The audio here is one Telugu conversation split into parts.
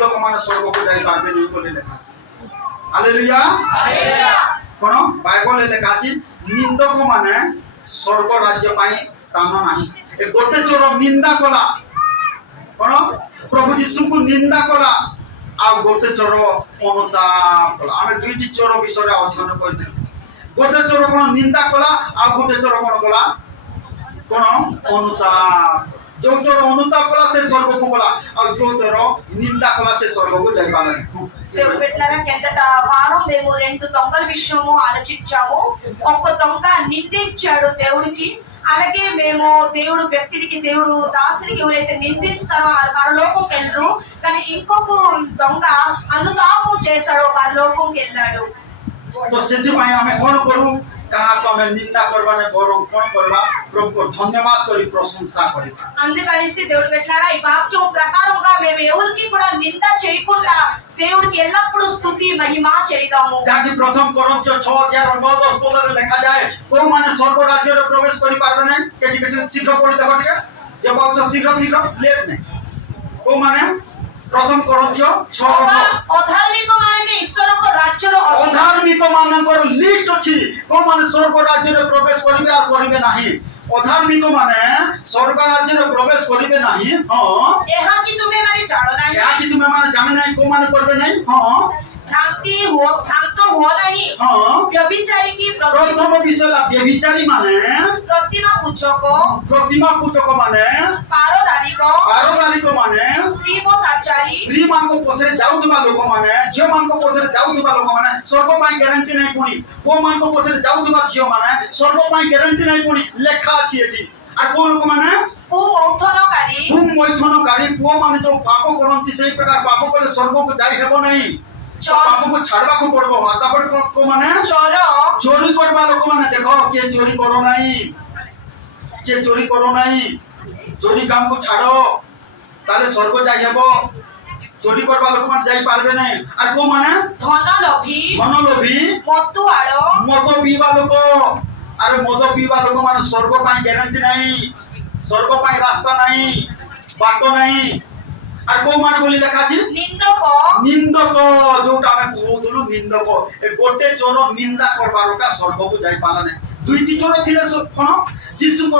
निंदक मान स्वर्ग को जाई पारबे नहीं बोले लेखा हालेलुया कोन बाइबल लेखा अछि निंदक माने स्वर्ग राज्य पाई स्थान नाही ए गोटे चोर निंदा कला कोन प्रभु यीशु को निंदा कला आ गोटे चोर अनुताप कला आमे दुईटी चोर विषय अध्ययन करथिलु गोटे चोर कोन निंदा कला आ गोटे चोर कोन कला कोन अनुताप जो चोर अनुताप कला से स्वर्ग को गला और जो चोर निंदा कला से स्वर्ग को जाई पारले దేవుడు పెట్టారా కిందట వారం మేము 2 దొంగల విషయము ఆలోచించాము ఒక్క దొంగ నిందించాడు దేవుడికి అలాగే మేము దేవుడు వ్యక్తికి దేవుడు దాసునికి ఎవరైతే నిందిస్తారో వాళ్ళు పరలోకంకి వెళ్ళరు కానీ ఇంకొక దొంగ అనుతాపం చేశాడు పరలోకంకి వెళ్ళాడు तो सेति भाई हमें कोन करू कहा को हमें निंदा करबाने बरं कोन करबा प्रभु को धन्यवाद करी प्रशंसा करी అందుకనిసి దేవుడు పెట్టారా ఈ వాక్యం ప్రకారంగా మేము ఎవరికి కూడా నింద చేయకుండా దేవుడికి ఎల్లప్పుడూ స్తుతి మహిమ చేద్దాము जाकि प्रथम कोरिन्थियो 6:9-10 पद रे लिखा जाए को माने स्वर्ग राज्य रे प्रवेश करि पारबे नै केटी केटी शीघ्र पढि देखो टिके जे बाउछ शीघ्र शीघ्र लेट नै को माने प्रथम कोरिन्थियो 6:9 अधार्मिक माने जे ईश्वर को राज्य रो अधार्मिक मानकर लिस्ट अछि को माने स्वर्ग राज्य रे प्रवेश करिवे आ करिवे नाही अधार्मिक माने स्वर्ग राज्य रे प्रवेश करिवे नाही हां एहा कि तुम्हें माने जानो नाही या कि तुम्हें माने जाने नाही को माने करबे नाही हां भ्रांत हो नहीं हां व्यभिचारी की प्रथम विषय व्यभिचारी माने प्रतिमा पूजक माने पारोदारी को माने स्त्री बोधाचारी स्त्री मान को पछरे जाउथबा लोक माने झियो मान को पछरे जाउथबा लोक माने स्वर्ग पाई ग्यारंटी नै पुनी को मान को पछरे जाउथबा झियो माने स्वर्ग पाई ग्यारंटी नै पुनी लेखा अछि एठी आ को लोक माने मैथुनकारी पुओ माने जो पाप करंती सही प्रकार पाप कले स्वर्ग को जाई हेबो नै पाप को छाड़बा को पड़बो आता पर को माने चोरी करबा लोक माने देखो के चोरी करो नाही के चोरी करो नाही चोरी काम को छाड़ो ताले स्वर्ग जाई हेबो चोरी करबा लोक माने जाई पारबे नै आर को माने धन लोभी मद पीबा लोक आर मद पीबा लोक माने स्वर्ग पाई ग्यारंटी नाही स्वर्ग पाई रास्ता नाही बाटो नाही आर को माने बोली लेखा छी निंदक जोटा में कहउदलु निंदक ए गोटे चोर निंदा करबारो का स्वर्ग को जाई पाला नै दुईटी चोर थिले कोन यीशु को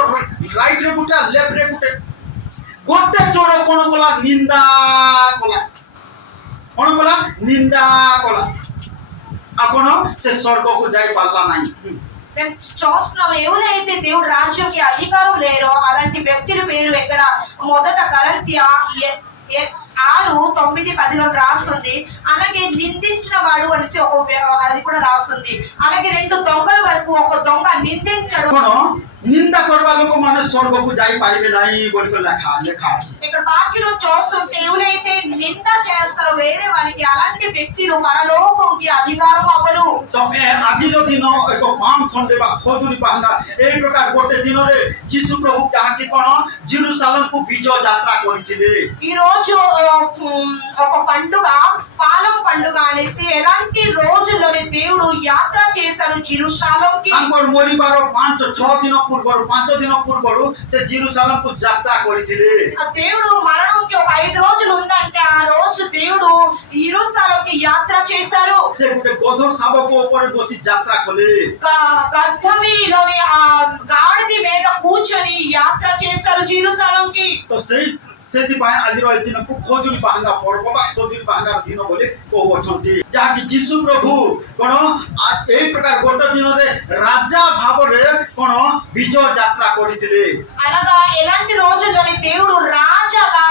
राइट रे गुटा लेफ्ट रे गुटे गोटे चोर कोन कला निंदा कला कोन कला निंदा कला आपण से स्वर्ग को जाई पाला नाही చూస్తున్నాము ఎవరైతే దేవుడు రాజ్యంకి అధికారం లేరో అలాంటి వ్యక్తుల పేరు ఎక్కడ మొదట కొరింథీ 6:9-10 రాస్తుంది అలాగే నిందించిన వాడు అనేసి అది కూడా రాస్తుంది అలాగే 2 దొంగల వరకు ఒక దొంగ నిందించడు निंदा करबा लोक माने स्वर्ग को जाई पारिबे नाही बोल के लेखा अछि ఇక్కడ వాక్యంలో చూస్తుంటే ఎవరైతే నింద చేస్తారో వేరే వాళ్ళకి అలాంటి వ్యక్తులు పరలోకంకి అధికారం అవ్వరు तो ए आजिर दिन एक पाम संडे बा खोजुरी पाहना ए प्रकार गोटे दिन रे यीशु प्रभु कहा कि कोन जेरूशलेम को विजय यात्रा करिथिले ఈ రోజు ఒక పండుగ పాలం పండుగ అనేసి ఎలాంటి రోజుల్లోనే దేవుడు యాత్ర చేశారు జెరూసలేంకి అంకర్ మోరిబారో 5-6 दिन पूर्व 5 दिन पूर्व से जेरूशलेम को यात्रा करिथिले దేవుడు మరణంకి ఒక 5 రోజులు ఉందంటే ఆ రోజు దేవుడు యెరూషలేంకి యాత్ర చేశారు से गुटे गधो शावक ऊपर बसी यात्रा कले గర్ధమిలోని ఆ గాడిద మీద కూర్చొని యాత్ర చేశారు జెరూసలేంకి तो सेति पाए आज रो दिन को खोजुली बाहंगा पर्व बा खोजुली बाहंगा दिन बोले को अछंती जाकि यीशु प्रभु कोन ए प्रकार गोटे दिन रे राजा भाव रे कोन विजय यात्रा करिथिले అలాగా ఎలాంటి రోజుల్లోని దేవుడు రాజాగా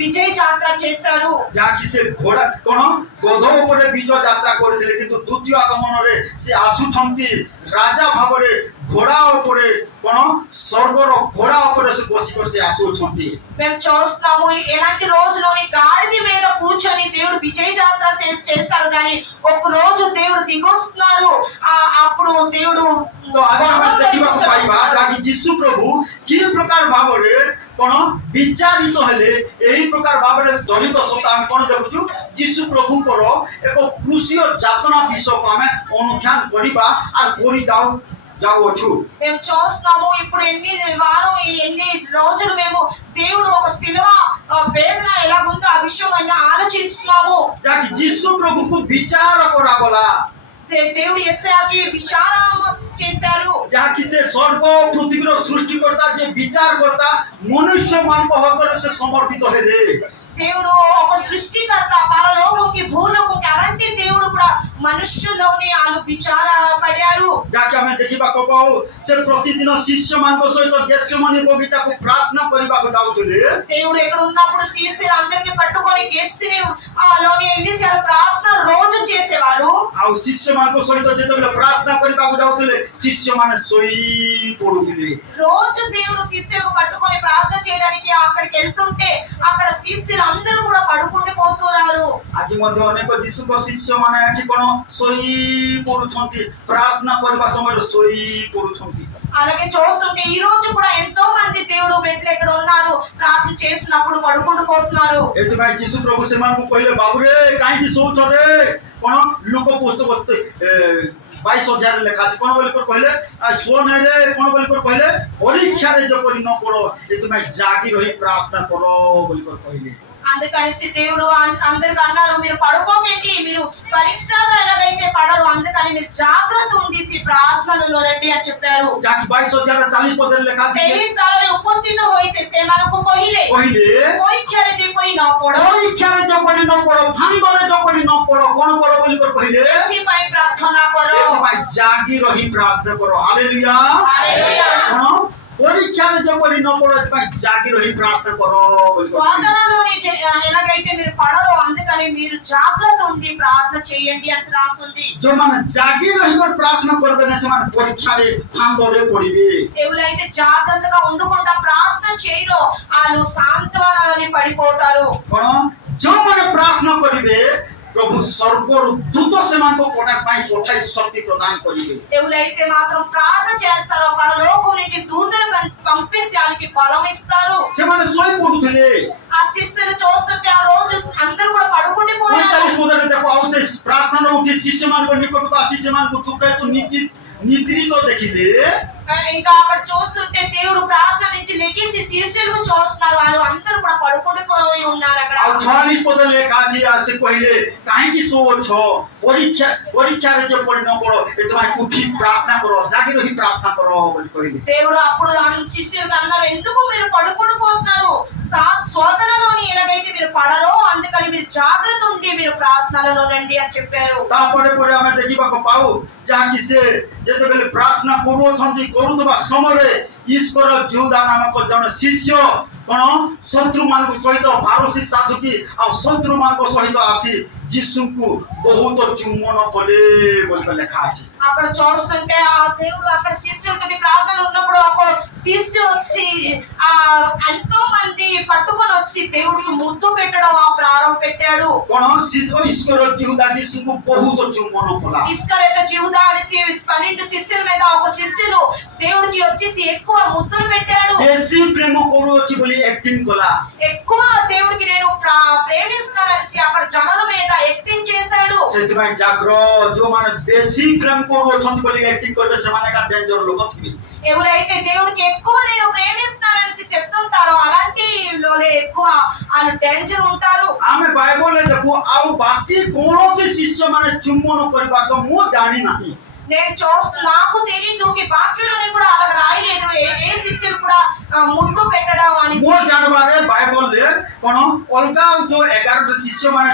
विजय यात्रा చేశారు जाकि से घोड़ा कोन गधो ऊपर विजय यात्रा करिथिले किंतु द्वितीय आगमन रे से आसुछंती राजा भाव रे घोड़ा ऊपर कोन स्वर्ग रो घोड़ा ऊपर से बसी कर से आसुछंती మేము చూస్తాము ఎలాంటి రోజులోని గాడిద మీద కూర్చొని దేవుడు విజయ యాత్ర చేశారు కానీ ఒక రోజు దేవుడు దిగొస్తున్నారు అప్పుడు దేవుడు तो आज हम देखिबा पाइबा जाकि यीशु प्रभु की प्रकार भाव रे कोन विचारित हेले एही प्रकार भाव रे जनित सता हम कोन देखुछु यीशु प्रभु को एक क्रूसीय यातना विषय को हम अनुध्यान करिबा आर कोरी जावछु మేము చూస్తాము ఇప్పుడు ఎన్ని రోజులు మేము దేవుడు ఒక శిలువ వేదన ఎలా ఉందో ఆ విషయం అన్న ఆలోచిస్తున్నాము. ଯାହାକି ଯୀଶୁ ପ୍ରଭୁକୁ ବିଚାର କରାଗଲା, దేవుడు యేసయ్యకి విచారం చేశారు. ଯାହାକି ସେ ସ୍ୱର୍ଗ ପୃଥିବୀର ସୃଷ୍ଟିକର୍ତ୍ତା ଯେ ବିଚାର କର୍ତ୍ତା ମନୁଷ୍ୟମାନଙ୍କ ହସ୍ତରେ ସେ ସମର୍ପିତ ହେଲେ। దేవుడు ఒక సృష్టికర్త, పరలోకంకి భూలోకంకి, అలాంటి దేవుడు కూడా మనుష్యులోని వాళ్ళు విచార పడారు. ଯାହାକି ଆମେ ଦେଖିବାକୁ ପାଉ ସେ ପ୍ରତିଦିନ ଶିଷ୍ୟମାନଙ୍କ ସହିତ ଗେତ୍ସେମନି ବଗିଚାକୁ ପ୍ରାର୍ଥନା କରିବାକୁ ଯାଉଥିଲେ। దేవుడు ఎక్కడ ఉన్నప్పుడు శిష్యులు అందరికి పట్టుకొని గెత్సేమని లోని వెళ్ళేసి ప్రార్థన రోజు చేసేవారు. ଆଉ ଶିଷ୍ୟମାନଙ୍କ ସହିତ ଯେତେବେଳେ ପ୍ରାର୍ଥନା କରିବାକୁ ଯାଉଥିଲେ ଶିଷ୍ୟମାନେ ଶୋଇ ପଡୁଥିଲେ। రోజు దేవుడు శిష్యులకు పట్టుకొని ప్రార్థన చేయడానికి అక్కడికి వెళ్తుంటే అక్కడ శిష్యులు అందరూ కూడా పడుకుంటూ పోతున్నారు. ଆଜି ମଧ୍ୟ ଅନେକ ଯୀଶୁଙ୍କ ଶିଷ୍ୟମାନେ ଏଠି କଣ ଶୋଇ ପଡୁଛନ୍ତି, ପ୍ରାର୍ଥନା କରିବା ସମୟରେ ଶୋଇ ପଡୁଛନ୍ତି। అలాగే చూస్తుంటే ఈ రోజు కూడా ఎంతో మంది దేవుడు బిడ్డలు ఇక్కడ ఉన్నారు, ప్రార్థన చేస్తున్నప్పుడు పడుకుంటూ పోతున్నారు. ଏଥିପାଇଁ ଯୀଶୁ ପ୍ରଭୁ ସେମାନଙ୍କୁ କହିଲେ, ବାବୁରେ କାହିଁକି ଶୋଉଛ ରେ? କଣ ଲୋକ ପୁସ୍ତକ 22,000 ଲେଖା ଅଛି, କଣ ବୋଲି କହିଲେ ଶୁଅ ନାହିଁ ରେ, କଣ ବୋଲି କହିଲେ ପରୀକ୍ଷାରେ ଯେପରି ନ ପଡ ଏଥିପାଇଁ ଜାଗି ରହି ପ୍ରାର୍ଥନା କର ବୋଲି କହିଲେ। అందుకని దేవుడు అందరికి అన్నారు, మీరు పడుకోకండి, మీరు పరీక్షలో ఎలాగైతే పడరు, అందుకని మీరు జాగ్రత్త ఉండేసి ప్రార్థనలో రండి అని చెప్పారు. ଯାହାକି 22,040 ପଦରେ ଲେଖା ଅଛି, ସେହି ସ୍ଥଳରେ ଉପସ୍ଥିତ ହୋଇছে ସେମାନଙ୍କୁ କହିଲେ ପରୀକ୍ଷାରେ ଯେପରି ନ ପଡ, ପରୀକ୍ଷାରେ ଯେପରି ନ ପଡ, ଫାନ୍ଦରେ ଯେପରି ନ ପଡ, କଣ କର ବୋଲି କହିଲେ ଏଥିପାଇଁ ପ୍ରାର୍ଥନା କର, ଏଥିପାଇଁ ଜାଗି ରହି ପ୍ରାର୍ଥନା କର। ହାଲେଲୁୟା। ହାଲେଲୁୟା। କଣ ପରୀକ୍ଷାରେ ଯେପରି ନ ପଡ ଏଥିପାଇଁ ଜାଗି ରହି ପ୍ରାର୍ଥନା କର। స్వాతంత్రంలోని ఎలాగైతే మీరు పడరో అందుకని మీరు జాగ్రత్త ఉండి ప్రార్థన చేయండి అని రాస్తుంది. ଯୋଉମାନେ ଜାଗି ରହିକରି ପ୍ରାର୍ଥନା କରିବେ ନା ସେମାନେ ପରୀକ୍ଷାରେ ଫାନ୍ଦରେ ପଡିବେ। ఎవరైతే జాగ్రత్తగా ఉండకుండా ప్రార్థన చేయరో వాళ్ళు సాంత్వనలోని పడిపోతారు. କଣ ଯୋଉମାନେ ପ୍ରାର୍ଥନା କରିବେ ପ୍ରଭୁ ସ୍ୱର୍ଗରୁ ଦୂତ ସେମାନଙ୍କ ପଠାଇ ଶକ୍ତି ପ୍ରଦାନ କରିବେ। ఎవరైతే మాత్రం ప్రార్థన చేస్తారో పరలోకం నుంచి దూతలు పంపించి వాళ్ళకి బలం ఇస్తారు. ସେମାନେ ଶୋଇ ପଡୁଥିଲେ। ఆ శిష్యులు చూస్తుంటే ఆ రోజు అందరూ కూడా పడుకుంటూ పోయారు. 45 ପଦରେ ଦେଖ, ଆଉ ସେ ପ୍ରାର୍ଥନା ଉଠି ଶିଷ୍ୟମାନଙ୍କ ନିକଟକୁ ଆସି ସେମାନଙ୍କୁ ଦୁଃଖାୟିତ ନିଦ୍ରିତ ଦେଖିଲେ। ఇంకా అక్కడ చూస్తుంటే దేవుడు ప్రార్థన నుంచి లెగిసి శిష్యులకు చూస్తున్నారు, వాళ్ళు అందరూ కూడా పడుకుంటూ పోయి ఉన్నారు అక్కడ. ଆଉ 46 ପଦରେ ଲେଖା ଅଛି, ସେ କହିଲେ କାହିଁକି ଶୋଉଛ, ପରୀକ୍ଷାରେ ଯେପରି ନ ପଡ ଏଥିପାଇଁ ଉଠି ପ୍ରାର୍ଥନା କର, ଜାଗି ରହି ପ୍ରାର୍ଥନା କର ବୋଲି କହିଲେ। దేవుడు అప్పుడు శిష్యులకు అన్నారు, ఎందుకు మీరు పడుకుంటూ పోతున్నారు, శోధనలోని ఎలాగైతే మీరు పడరో అందుకని మీరు జాగ్రత్త ఉండి మీరు ప్రార్థనలలో రండి అని చెప్పారు. ତାପରେ ପରେ ଆମେ ଦେଖିବାକୁ ପାଉ ଯାହାକି ସେ ଯେତେବେଳେ ପ୍ରାର୍ଥନା କରୁଅଛନ୍ତି, କରୁଥିବା ସମୟରେ ଈଶ୍ୱର ଯହୁଦା ନାମକ ଜଣେ ଶିଷ୍ୟ କଣ ଶତ୍ରୁମାନଙ୍କ ସହିତ, ଫାରୁସୀ ସାଧୁକି ଆଉ ଶତ୍ରୁମାନଙ୍କ ସହିତ ଆସି ଯୀଶୁଙ୍କୁ ବହୁତ ଚୁମ୍ବନ କଲେ ବୋଲି ଲେଖା ଅଛି। అక్కడ చూస్తుంటే ఆ దేవుడు అక్కడ శిష్యులతో ప్రార్థన ఉన్నప్పుడు ఒక శిష్యు వచ్చి ఎంతో మంది పట్టుకొని వచ్చి దేవుడికి ముద్దు పెట్టడం ప్రారంభ పెట్టాడు. କଣ ଈଶ୍ୱର ଯହୁଦା ଯୀଶୁଙ୍କୁ ବହୁତ ଚୁମ୍ବନ କଲା। ఇస్కరియోత యూదా అనేసి 12 శిష్యుల మీద ఒక శిష్యులు దేవుడికి వచ్చేసి ఎక్కువ ముద్దులు పెట్టాడు. ବେଶୀ ପ୍ରେମ କରୁଅଛି ବୋଲି యాక్టింగ్ କଲା। ఎక్కువ దేవుడికి నేను ప్రేమిస్తున్నానని అక్కడ జనుల మీద యాక్టింగ్ చేశాడు. ସେଥିପାଇଁ ଜାଗ୍ର, ଯୋଉମାନେ ବେଶୀ ପ୍ରେମ କରୁଅଛନ୍ତି ବୋଲି యాక్టింగ్ କରିବେ ସେମାନେ ଏକ ଡେଞ୍ଜର ଲୋକ ଥିବେ। ఎవరైతే దేవుడికి ఎక్కువ నేను ప్రేమిస్తున్నానని చెప్తుంటారో అలాంటి ఎక్కువ వాళ్ళు డేంజర్ ఉంటారు। ଆମେ ବାଇବଲରେ ଦେଖୁ, ଆଉ ବାକି କୌଣସି ଶିଷ୍ୟମାନେ ଚୁମ୍ବନ କରିବାକୁ ମୁଁ ଜାଣି ନାହିଁ। నేను నాకు తెలియదు ఈ వాక్యంలోని కూడా అలా రాయలేదు ఏ శిష్యులు కూడా ముద్దు పెట్టడం అని। ମୋ ଜାଣିବାରେ ବାଇବଲରେ କଣ ଅଲଗା ଯୋଉ 11ଟା ଶିଷ୍ୟମାନେ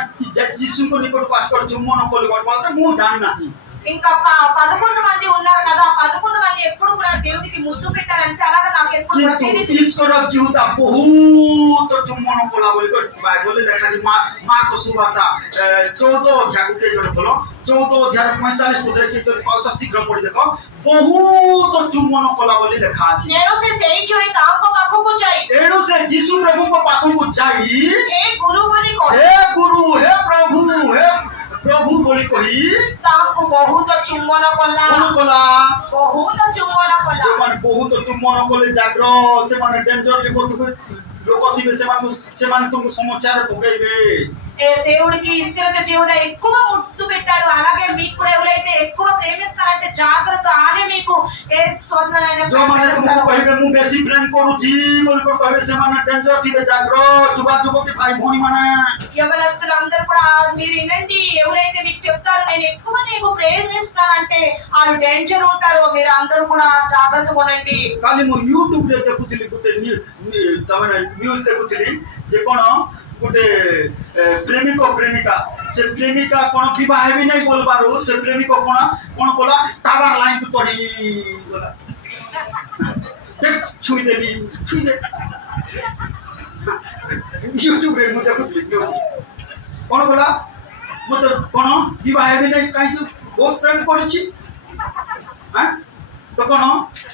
ଯୀଶୁଙ୍କ ନିକଟକୁ ଆସିକରି ଚୁମ୍ବନ କରିବାକୁ ମୁଁ ଜାଣି ନାହିଁ। ఇంకా 11 మంది ఉన్నారు కదా, 11 మంది ఎప్పుడు కూడా దేవుడికి ముద్దు పెట్టారని అలాగా నాకు ఎప్పుడు కూడా తెలియదు। ଈଶ୍ୱର ଯହୁଦା ବହୁତ ଚୁମ୍ବନ କଲା ବୋଲି ବାଇବଲରେ ଲେଖା ଅଛି। ମାର୍କ ସୁବାର୍ତ୍ତା 14 ଅଧ୍ୟାୟ ଗୋଟେ ଜଣ ଖୋଲ, 14 ଅଧ୍ୟାୟ 45 ପଦରେ କି ପାଉଛ ଶୀଘ୍ର ପଢି ଦେଖ, ବହୁତ ଚୁମ୍ବନ କଲା ବୋଲି ଲେଖା ଅଛି। నేను ସେ ସେଇଠି ତାଙ୍କ ପାଖକୁ ଯାଇ, ଏଣୁ ସେ ଯୀଶୁ ପ୍ରଭୁଙ୍କ ପାଖକୁ ଯାଇ ହେ ଗୁରୁ ବୋଲି କହି, ହେ ଗୁରୁ, ହେ ପ୍ରଭୁ, ହେ ପ୍ରଭୁ ବୋଲି କହି ତାଙ୍କୁ ବହୁତ ଚୁମ୍ବନ କଲା। କଣ କଲା? ବହୁତ ଚୁମ୍ବନ କଲା। ସେମାନେ ବହୁତ ଚୁମ୍ବନ କଲେ ଜାଗ୍ର, ସେମାନେ ଡେଞ୍ଜର ଲୋକ ଥିବେ, ସେମାନେ ତୁମକୁ ସମସ୍ୟାରେ ପକେଇବେ। దేవుడికి ఇస్కరియోత యూదా ఎక్కువ ముద్దు పెట్టాడు, అలాగే మీకు కూడా ఎవరైతే ఎక్కువ ప్రేమిస్తారంటే జాగ్రత్త, ఆనే మీకు ఏ శోధనైనా ଯୋଉମାନେ ତୁମକୁ କହିବେ ମୁଁ ବେଶୀ ପ୍ରେମ କରୁଛି ବୋଲି କହିବେ ସେମାନେ ଡେଞ୍ଜର ଥିବେ, ଜାଗ୍ର। ଯୁବା ଯୁବତୀ ଭାଇ ଭଉଣୀ ମାନେ యవనస్తులందరూ మీరు వినండి, ఎవరైతే మీకు చెప్తారో నేను ఎక్కువ నీకు ప్రేమిస్తానంటే వాళ్ళు డేంజర్ ఉంటారు, మీరు అందరూ కూడా జాగ్రత్తగా ఉండండి. କାଲି ମୁଁ ୟୁଟ୍ୟୁବରେ ଦେଖୁଥିଲି ଗୋଟେ ତାମାନେ ନ୍ୟୁଜ୍ ଦେଖୁଥିଲି ଯେ କ'ଣ ଗୋଟେ ପ୍ରେମିକ ପ୍ରେମିକା ସେ ପ୍ରେମିକା କ'ଣ ବିବାହ ହେବି ନାହିଁ ବୋଲବାରୁ ସେ ପ୍ରେମିକ କ'ଣ କଲା ଟାୱାର ଲାଇନକୁ ଚଢ଼ିଗଲା। ଛୁଇଁଦେଲି ୟୁଟ୍ୟୁବରେ ମୁଁ ଦେଖୁଥିଲି ନ୍ୟୁଜ୍ କ'ଣ କଲା ମୋତେ କ'ଣ ବିବାହ ହେବି ନାହିଁ କାହିଁକି ବହୁତ ପ୍ରେମ କରିଛି। तो कौन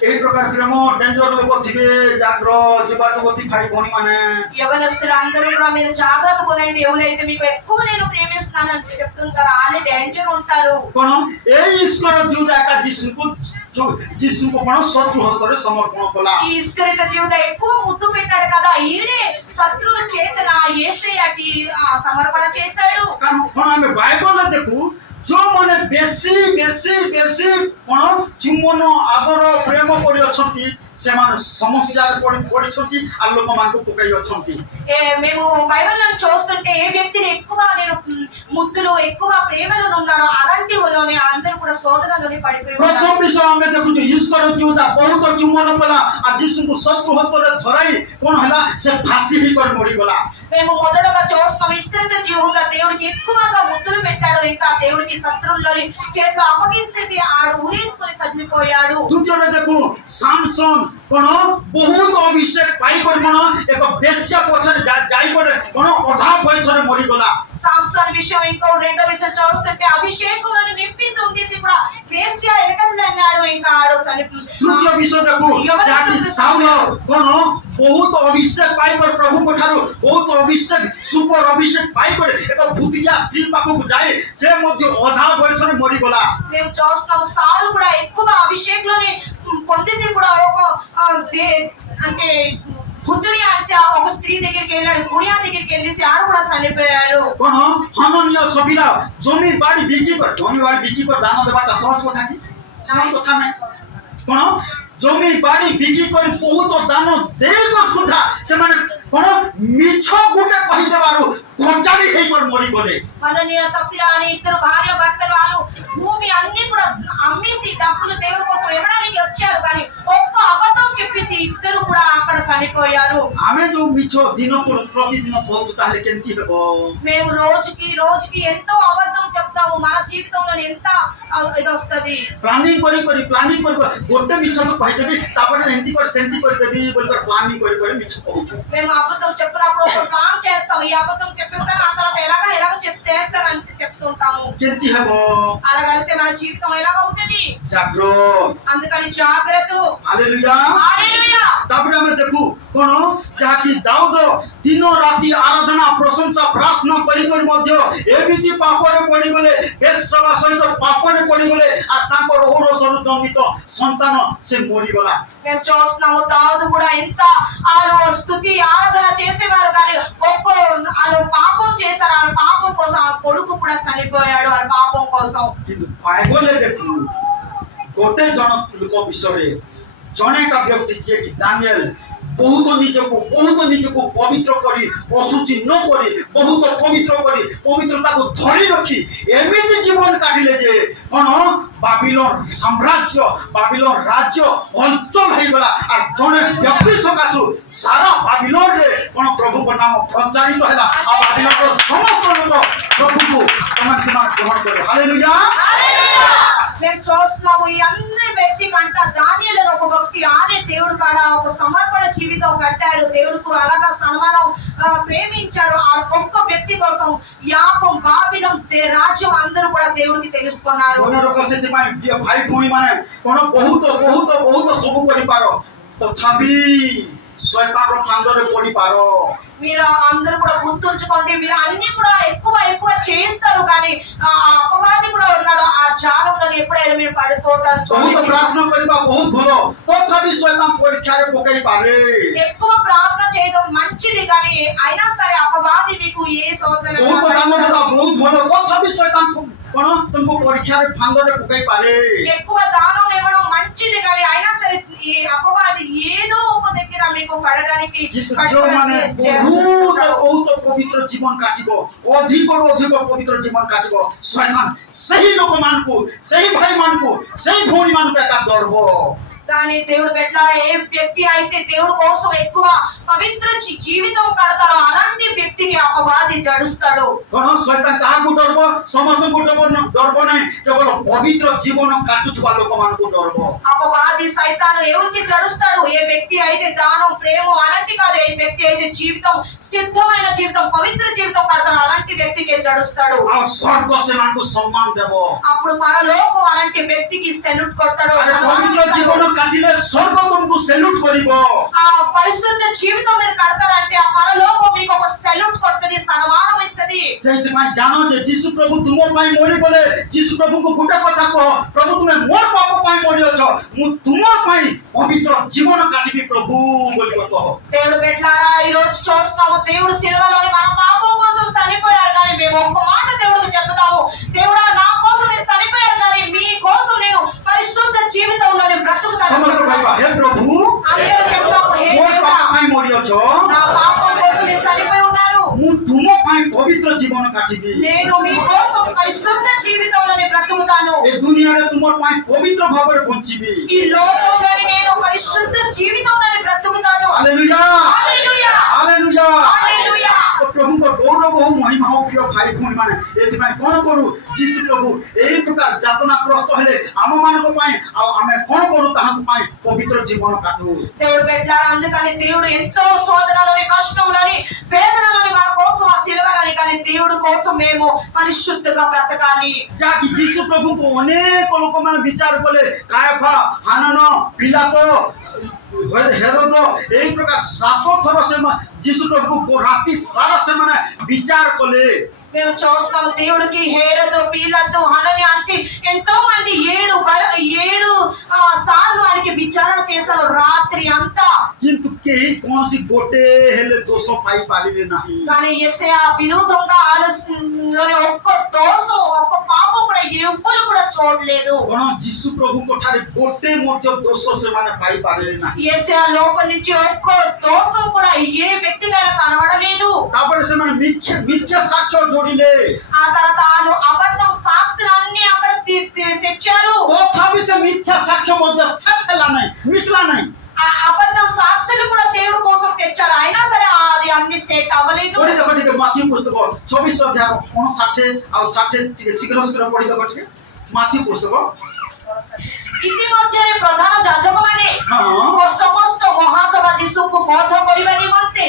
यही प्रकार प्रेम डेंजर लोग थे जाग्र युवा युवती भाई भौणी माने యవనస్తులందరూ కూడా మీరు జాగ్రత్తగా ఉండండి, ఎవరైతే మీకు ఎక్కువ నేను ప్రేమిస్తానని చెప్తుంటారో వాళ్ళే డేంజర్ ఉంటారు। कौन ए ईश्वर जुदा का जिसु को कौन शत्रु हस्त रे समर्पण कला। ఈ ఇస్కరిత జీవుడ ఎక్కువ ముద్దు పెట్టాడు కదా, ఈడే శత్రువుల చేతన యేసయ్యకి సమర్పణ చేశాడు। कारण कौन हमें बाइबल देखू जो माने बेसी बेसी बेसी कौन चुम्बन आदर प्रेम करी अछंती से माने समस्या पड़ी छंती आ लोक मान को पकाई अछंती। మేము బైబిల్లో చూస్తుంటే ఏ వ్యక్తిని ఎక్కువ నేను ముద్దులు ఎక్కువ ప్రేమలో ఉన్నారో అలాంటి వాళ్ళని అందరూ కూడా శోధనలోనే పడిపోయి ఉన్నారు। प्रथम विषय हमें देखु ईश्वर जुदा बहुत चुम्बन कला आ जिसु को शत्रु हस्त रे धराई कौन हला से फांसी ही कर मरी गला। మేము మొదటగా చూస్తాం ఇస్కరిత జీవుగా దేవుడికి ఎక్కువగా ముద్దులు పెట్టాడు, ఇంకా దేవుడికి శత్రువులని చేతిలో అప్పగించేసి ఆడు ఉరేసుకొని చనిపోయాడు। दूसरे देखो सामसन कोन बहुत अभिषेक पाई कर कोन एक बेश्या पछर जाई कर कोन अधा बयस रे मरी गला। సాంసన్ విషయం ఇంకో రెండో విషయం చూస్తుంటే అభిషేకంలోని నింపేసి ఉండేసి కూడా వేశ్య ఎరకదన్నాడు, ఇంకా ఆడు तृतीय विषय देखो जाति साउल कोन बहुत अभिषेक पाई कर प्रभु को ठारो बहुत अभिषेक सुपर अभिषेक पाई कर एक भूतिया स्त्री पाखु जाए से मध्य अधा बयस रे मरी गला। మేము చూస్తాం సాలు కూడా ఎక్కువ అభిషేకంలోని పొందేసి కూడా ఒక అంటే బుద్ధుడి ఆశ ఒక స్త్రీ దగ్గరికి వెళ్ళాడు, కుడియా దగ్గరికి వెళ్ళేసి ఆడు కూడా చనిపోయారు। कोन हनन्य सबिरा जमी बाड़ी बिक्री कर दान देबाटा सहज कथा कि सहज कथा नै। कोन जमी बाड़ी बिक्री कर बहुत दान देको सुधा से माने कोन मिछ गुटे कहि देबारु कोचाडी हेई पर मरि गले। హనన్య సఫీరా అనే ఇద్దరు భార్య భర్తలు వాళ్ళు భూమి అన్ని కూడా అమ్మేసి డబ్బులు దేవుడి కోసం ఇవ్వడానికి వచ్చారు, కానీ ఒక్క అబద్ధం చెప్పేసి ఇద్దరు కూడా అక్కడ చనిపోయారు। आमे जो मिछ दिन प्रतिदिन कहू ताले केंती हेबो। మేము రోజుకి రోజుకి ఎంతో అబద్ధం చెప్తాము, మన జీవితంలో ఎంత ఇది వస్తది। प्लानिंग करी गोटे मिछ तो कहि देबी तापर एंती कर सेंती कर देबी बोल कर प्लानिंग करी मिछ कहू। మేము అబద్ధం చెప్పినప్పుడు ఒక ప్లాన్ చేస్తాం, ఈ అబద్ధం చెప్పేస్తాం ఆ తర్వాత ఎలాగ చేస్తామని చెప్తుంటాము। केंती हेबो అలాగైతే మన జీవితం ఎలాగవుతుంది? जाग्रो అందుకని జాగ్రత్త। Hallelujah hallelujah. तापर हमें देखू कोन जाकि दाऊद दिन राति आराधना प्रशंसा प्रार्थना करी मध्य एमिति पापरे पड़ी गले बेसवा सहित पापरे पड़ी गले आ तांकर ओरसरु जन्मित संतान से मरी गला। మేము చూస్తున్నాము దావీదు కూడా ఎంత ఆలో స్తుతి ఆరాధన చేసేవారు, కానీ ఒక్క ఆలో పాపం చేశారు, ఆ పాపం కోసం ఆ కొడుకు కూడా చనిపోయాడు ఆ పాపం కోసం। किंतु बाइबल देखू गोटे जन लोक विषय जने का व्यक्ति जे कि दानिएल बहुत निजको पवित्र करी अशुचि न करी बहुत पवित्रता को धरी रखी एमिति जीवन काटिले जे कोन बाबिलोन साम्राज्य बाबिलोन राज्य हलचल हो गला आ जने व्यक्ति सकासु सारा बाबिलोन रे कोन प्रभु को नाम प्रचारित हैला आ बाबिलोन रो समस्त लोग प्रभु को समान ग्रहण करे। Hallelujah hallelujah. మేము చూస్తున్నాము ఈ అందరి వ్యక్తి కంట దానియేలు ఒక భక్తి ఆనే దేవుడు కాడ ఒక సమర్పణ జీవితం కట్టారు, దేవుడికి అలాగా సన్మానం ప్రేమించారు। ఆ ఒక్క వ్యక్తి కోసం యాకం బాబిలోన్ రాజ్యం అందరూ కూడా దేవుడికి తెలుసుకున్నారు। भाई भूणी माने कोन बहुत सब करि पारो तथापि शैतान रो फांदरे पड़ी पारो। మీరు అందరూ కూడా గుర్తుంచుకోండి, మీరు అన్ని కూడా ఎక్కువ చేస్తారు, కానీ ఆ అపవాది కూడా ఉన్నాడు, ఆ జాలంలో ఎప్పుడైనా మీరు పడిపోతారు। बहुत प्रार्थना करबा बहुत भलो तथापि शैतान परीक्षा रे पकई पारे। ఎక్కువ ప్రార్థన చేయడం మంచిది, కానీ అయినా సరే అపవాది మీకు ఏ శోధన बहुत दान देबा बहुत भलो तथापि शैतान कोन तुमको परीक्षा रे फांदरे पकई पारे। ఎక్కువ దానం ఇవ్వడం మంచిది, మంచిది కానీ అయినా సరే ఈ అపవాది ఏదో ఒక దగ్గర మీకు పడడానికి কিন্তু ଯେଉଁମାନେ ବହୁତ ବହୁତ ପବିତ୍ର ଜୀବନ କାଟିବ ଅଧିକରୁ ଅଧିକ ପବିତ୍ର ଜୀବନ କାଟିବ ଶୈତାନ ସେହି ଲୋକମାନଙ୍କୁ ସେହି ଭାଇମାନଙ୍କୁ ସେହି ଭଉଣୀମାନଙ୍କୁ ଏକା ଡରବ కానీ దేవుడు పెట్టారా ఏ వ్యక్తి అయితే దేవుడు కోసం ఎక్కువ పవిత్ర జీవితం కడతారో అలాంటి వ్యక్తిని అపవాది జడుస్తాడు କଣ ଶୈତାନ କାହାକୁ ଡରବ ସମସ୍ତଙ୍କୁ ଡରବ ନାହିଁ କେବଳ ପବିତ୍ର ଜୀବନ କାଟୁଥିବା ଲୋକମାନଙ୍କୁ ଡରବ అపవాది సైతాను ఎవరికి జడుస్తాడు ఏ వ్యక్తి అయితే దానం ప్రేమ అలాంటి కాదు ఏ వ్యక్తి అయితే జీవితం సిద్ధమైన జీవితం పవిత్ర జీవితం కడతాడు అలాంటి వ్యక్తికి జడుస్తాడు ଆଉ ସ୍ୱର୍ଗ ସେମାନଙ୍କୁ ସମ୍ମାନ ଦେବ అప్పుడు పరలోకం అలాంటి వ్యక్తికి సెల్యూట్ కొడతాడు ଆରେ ପବିତ୍ର ଜୀବନ କାଟିଲେ ସ୍ୱର୍ଗ ତୁମକୁ ସେଲ୍ୟୁଟ କରିବ ఆ పరిశుద్ధ జీవితం మీరు కడతారంటే ఆ పరలోకం మీకు ఒక సెల్యూట్ కొడుతుంది సన్మానం ఇస్తుంది ସେଇଥିପାଇଁ ଜାଣ ଯେ ଯୀଶୁ ପ୍ରଭୁ ତୁମ ପାଇଁ ମରିଗଲେ ଯୀଶୁ ପ୍ରଭୁଙ୍କୁ ଗୋଟେ କଥା କହ ପ୍ରଭୁ ତୁମେ ମୋ ପାପ ପାଇଁ ମରିଅଛ ମୁଁ ତୁମ ପାଇଁ ପବିତ୍ର ଜୀବନ କାଟିବି ପ୍ରଭୁ ବୋଲି କହ దేవుడు పెట్టారా ఈ రోజు చూస్తున్నాము దేవుడు సిలువలోని మన పాపం కోసం చనిపోయారు కానీ మేము ఒక్క మాట దేవుడికి చెప్తాము దేవుడా నా కోసం మీరు చనిపోయారు కానీ మీ కోసం నేను పరిశుద్ధ జీవితంలోనే బ్రతుకుతాను ସମସ୍ତ କହିବା ହେ ପ୍ରଭୁ అందరూ చెప్తాము హే ମୋ దేవుడా ପାପ ପାଇଁ ମରିଅଛ నా పాపం కోసం మీరు చనిపోయి ఉన్నారు ମୁଁ ତୁମ ପାଇଁ ପବିତ୍ର ଜୀବନ କାଟିବି నేను మీ కోసం పరిశుద్ధ జీవితంలోనే బ్రతుకుతాను ଏ ଦୁନିଆରେ ତୁମ ପାଇଁ ପବିତ୍ର ଭାବରେ ବଞ୍ଚିବି ఈ లోకంలోని నేను పరిశుద్ధ జీవితంలోనే బ్రతుకుతాను ହାଲେଲୁୟା హల్లెలూయా ହାଲେଲୁୟା హల్లెలూయా ତ ପ୍ରଭୁଙ୍କ ଗୌରବ ହଉ ମହିମା ହଉ ପ୍ରିୟ ଭାଇ ଭଉଣୀ ମାନେ ଏଥିପାଇଁ କଣ କରୁ ଯୀଶୁ ପ୍ରଭୁ ଏହି ପ୍ରକାର ଯାତନାଗ୍ରସ୍ତ ହେଲେ ଆମମାନଙ୍କ ପାଇଁ ଆଉ ଆମେ କଣ କରୁ ତାହାଙ୍କ ପାଇଁ ପବିତ୍ର ଜୀବନ କାଟୁ దేవుడు పెట్టారు అందుకని దేవుడు ఎంతో శోధనలోని కష్టంలోని వేదనలోని మన కోసం ఆ సిలువలోని కానీ దేవుడు కోసం మేము పరిశుద్ధంగా బ్రతకాలి ଯାହାକି ଯୀଶୁ ପ୍ରଭୁଙ୍କୁ ଅନେକ ଲୋକମାନେ ବିଚାର କଲେ କାୟଫା ହାନନ ପିଲାତ ହେରୋଦ ଏହି ପ୍ରକାର 7 ଥର ସେମାନେ ଯୀଶୁ ପ୍ରଭୁଙ୍କୁ ରାତି ସାରା ସେମାନେ ବିଚାର କଲେ మేము చూస్తున్నాము దేవుడికి హేరోదు పీలాతు హనని అన్సి ఎంతో మంది ఏడు సార్లు ఆయనకి విచారణ చేశారు రాత్రి అంతా କିନ୍ତୁ କେହି କୌଣସି ଗୋଟେ ହେଲେ ଦୋଷ ପାଇପାରିଲେ ନାହିଁ కానీ యేసయ్య విరోధంగా ఆలోచనలోని ఒక్క దోషం ఒక్క పాపం కూడా ఎవ్వరు కూడా చూడలేదు କଣ ଯୀଶୁ ପ୍ରଭୁଙ୍କ ଠାରେ ଗୋଟେ ମଧ୍ୟ ଦୋଷ ସେମାନେ ପାଇପାରିଲେ ନାହିଁ యేసయ్య లోపల నుంచి ఒక్క దోషం కూడా ఏ వ్యక్తిగా కనబడలేదు ତାପରେ ସେମାନେ ମିଥ୍ୟା ସାକ୍ଷ୍ୟ ଯୋଡ଼ିଲେ ఆ తర్వాత వాళ్ళు అబద్ధం సాక్షులు అన్ని అక్కడ తెచ్చారు ତଥାପି ସେ ମିଥ୍ୟା ସାକ୍ଷ୍ୟ ମଧ୍ୟ ସେଟ୍ ହେଲା ନାହିଁ ମିଶିଲା ନାହିଁ ఆ అబద్ధం సాక్షులు కూడా దేవుడి కోసం తెచ్చారు అయినా సరే అది అన్ని సెట్ అవ్వలేదు ପଢି ଦେଖ ଟିକେ ମାଥ୍ୟୁ ପୁସ୍ତକ 24 ଅଧ୍ୟାୟ 59 ଆଉ 60 ଟିକେ ଶୀଘ୍ର ଶୀଘ୍ର ପଢି ଦେଖ ଟିକେ ମାଥ୍ୟୁ ପୁସ୍ତକ ଇତିମଧ୍ୟରେ ପ୍ରଧାନ ଯାଜକମାନେ ଓ ସମସ୍ତ ମହାସଭା ଯୀଶୁଙ୍କୁ ବଧ କରିବା ନିମନ୍ତେ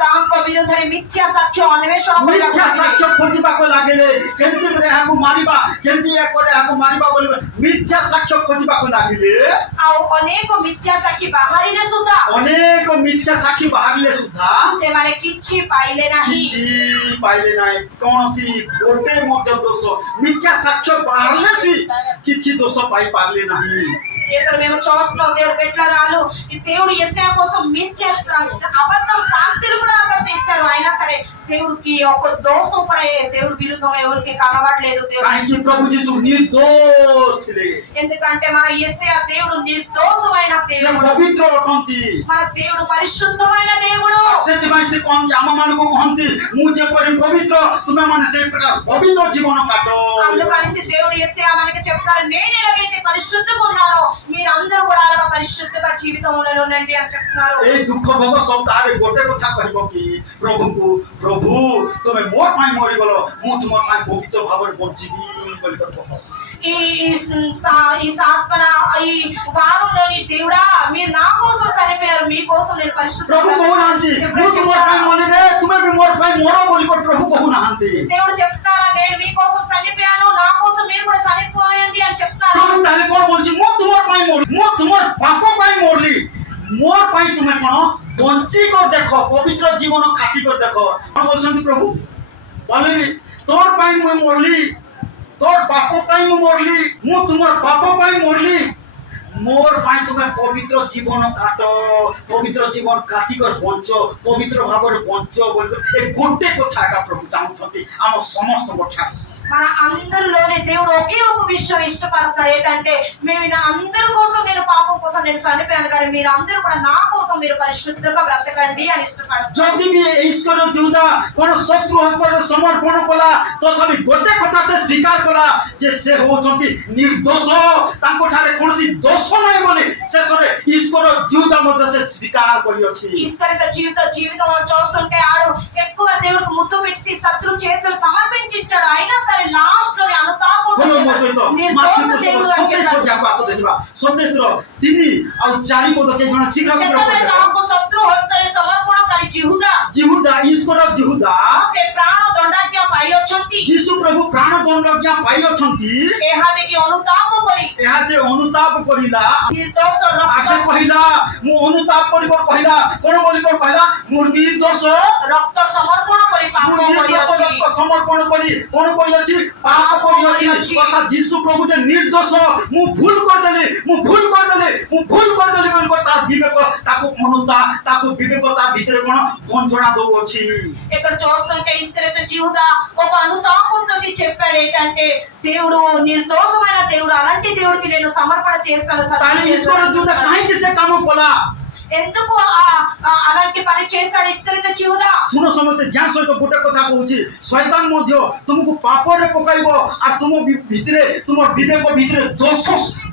ତାଙ୍କ ବିରୋଧରେ ମିଥ୍ୟା ସାକ୍ଷ୍ୟ ଅନ୍ୱେଷଣ ମିଥ୍ୟା ସାକ୍ଷ୍ୟ ଖୋଜିବାକୁ ଲାଗିଲେ କେମିତି କରି ଏହାକୁ ମାରିବା କେମିତି ଏହାକୁ ମାରିବା ବୋଲି ମିଥ୍ୟା ସାକ୍ଷ୍ୟ ଖୋଜିବାକୁ ଲାଗିଲେ ଆଉ ଅନେକ ମିଥ୍ୟା ସାକ୍ଷୀ ବାହାରିଲେ ସୁଦ୍ଧା ଅନେକ ମିଥ୍ୟା ସାକ୍ଷୀ ବାହାରିଲେ ସୁଦ୍ଧା ସେମାନେ କିଛି ପାଇଲେ ନାହିଁ କିଛି ପାଇଲେ ନାହିଁ କୌଣସି ଗୋଟେ ମଧ୍ୟ ଦୋଷ ମିଥ୍ୟା ସାକ୍ଷ୍ୟ ବାହାରିଲେ ବି କିଛି ଦୋଷ ପାଇପାରିଲେ ନାହିଁ ఇక్కడ మేము చూస్తున్నాం దేవుడు పెట్టారు ఈ దేవుడు యేసయ్య కోసం మిథ్య అబద్ధం సాక్షులు కూడా అక్కడ తెచ్చారు అయినా సరే దేవుడికి ఒక దోషం కూడా దేవుడి విరుద్ధంగా ఎవరికి కనబడలేదు କାହିଁକି ପ୍ରଭୁ ଯୀଶୁ ନିର୍ଦୋଷ ଥିଲେ ఎందుకంటే మన యేసయ్య దేవుడు నిర్దోషమైన ସେ దేవుడు ପବିତ୍ର ଅଟନ୍ତି మన దేవుడు పరిశుద్ధమైన దేవుడు ସେଥିପାଇଁ ସେ କହନ୍ତି ଆମମାନଙ୍କୁ କହନ୍ତି ମୁଁ ଯେପରି ପବିତ୍ର ତୁମେମାନେ ସେଇ ପ୍ରକାର ପବିତ୍ର ଜୀବନ କାଟ అందుకని దేవుడు యేసయ్య మనకి చెప్తారు నేను ఎలాగైతే పరిశుద్ధంగా ఉన్నానో మీరందరూ కూడా అలాగా పరిశుద్ధంగా జీవితంలో ఉండండి అని చెప్తున్నారు এই দুঃখ ভব সপ্তাহে গোটে কথা কহিব কি প্রভুଙ୍କୁ প্রভু তুমি মোর পাই মরিগল মু তোমার পাই পবিত্র ভাবে বঞ্চিবি বলি কহ ఈ సాత్మన ఈ వారంలోని దేవుడా మీరు నా కోసం చనిపోయారు మీ కోసం నేను ప్రభు కహునాంతి మూ తుమర్ పై మరిరే తుమే బి మోర్ పై మోరో బోలి కో ప్రభు కహునాంతి దేవుడు చెప్తారా నేను మీ కోసం చనిపోయాను నా కోసం మీరు కూడా చనిపోయండి అని చెప్తారు ప్రభు তাহলে কোন বলছি মু তুমার পাই মরি মু তুমার পাপ পাই মরলি মোর পাই তুমি কোন বঞ্চি কর দেখো পবিত্র জীবন কাটি কর দেখো কোন বলছন্তি প্রভু বলবি তোর পাই মই মরলি তোর পাপ পাই মই মরলি মু তুমার পাপ পাই মরলি মোর পাই তুমি পবিত্র জীবন কাট পবিত্র জীবন কাটি কর বঞ্চ পবিত্র ভাবে বঞ্চ বলি এ গোটে কথা একা প্রভু চাহুছন্তি আম সমস্ত কথা మన అందరిలోనే దేవుడు ఒకే ఒక విషయం ఇష్టపడతారు ఏంటంటే మేము నా అందరి కోసం నేను పాపం కోసం నేను చనిపోయాను కానీ మీరు అందరూ కూడా నా కోసం మీరు పరిశుద్ధంగా బ్రతకండి అని ఇష్టపడతారు যদি বি ঈশ্বর যুদা কোন শত্রু হস্তরে সমর্পণ কলা তথাপি গোটে কথা সে স্বীকার কলা যে সে হউছন্তি নির্দোষ তাঙ্কো ঠারে কোনসি দোষ নাই বলে শেষরে ঈশ্বর যুদা মধ্যে সে স্বীকার করিଅছি ఇస్కరిత జీవితం చూస్తుంటే ఆడు ఎక్కువ దేవుడికి ముద్దు పెట్టి శత్రు చేతులు సమర్పించాడు అయినా సరే లాస్ట్ లోని అనుతాపం কোন মসইত నిర్దోష దేవుడు అని সতেজ చెప్పాడు. যাবা আস দেখিবা সতেজর তিনি আর চারি পদ কে জন শীঘ্র শীঘ্র ସେତେବେଳେ ତାହାକୁ ଶତ୍ରୁ ହସ୍ତରେ ସମର୍ପଣକାରୀ ଜିହୁଦା জিহুদা ঈশ্বর জিহুদা ସେ ପ୍ରାଣ ଦଣ୍ଡାଜ୍ଞା ପାଇଅଛନ୍ତି যিশু প্রভু প্রাণ দণ্ডজ্ঞা পাইଅছন্তি ଏହା ଦେଖି ଅନୁତାପ କରି ଏହା ସେ ଅନୁତାପ କରିଲା ନିର୍ଦୋଷ ଆସେ ରକ୍ତ କହିଲା ମୁଁ ଅନୁତାପ କରିକର କହିଲା কোন বলিকর କହିଲା ମୁଁ ନିର୍ଦୋଷ ରକ୍ତ ସମର୍ପଣ କରି ପାପ ମୁଁ ନିର୍ଦୋଷ କରିଅଛି ରକ୍ତ ସମର୍ପଣ କରି কোন କରିଅଛି ପାପ କରିଅଛି କରିଅଛି। ଅର୍ଥାৎ ଯୀଶୁ ପ୍ରଭୁ ଯେ ନିର୍ଦୋଷ ମୁଁ ଭୁଲ କରିଦେଲି ବୋଲିକର ତାର ବିବେକ ତାକୁ ତାକୁ ବିବେକ ତା ଭିତରେ କଣ ଗଞ୍ଜଣା ଦଉଅଛି ఇక్కడ చూస్తుంటే ఇస్కరిత జీవుదా ఒక అనుతాపంతో చెప్పాడు ఏంటంటే దేవుడు నిర్దోషమైన దేవుడు అలాంటి దేవుడికి నేను సమర్పణ చేస్తాను సత్యం ତାହେଲେ ଈଶ୍ୱର చేస్తాను. ଯୋଉଟା କାହିଁକି ସେ କାମ କଲା ఎందుకు అలాంటి పని చేశాడు ఇస్కరిత జీవుదా ଶୁଣ ସମସ୍ତେ ଯାହା ସହିତ ଗୋଟେ କଥା କହୁଛି ଶୈତାନ ମଧ୍ୟ ତୁମକୁ ପାପରେ ପକାଇବ ଆଉ ତୁମ ଭିତରେ ତୁମ ବିବେକ ଭିତରେ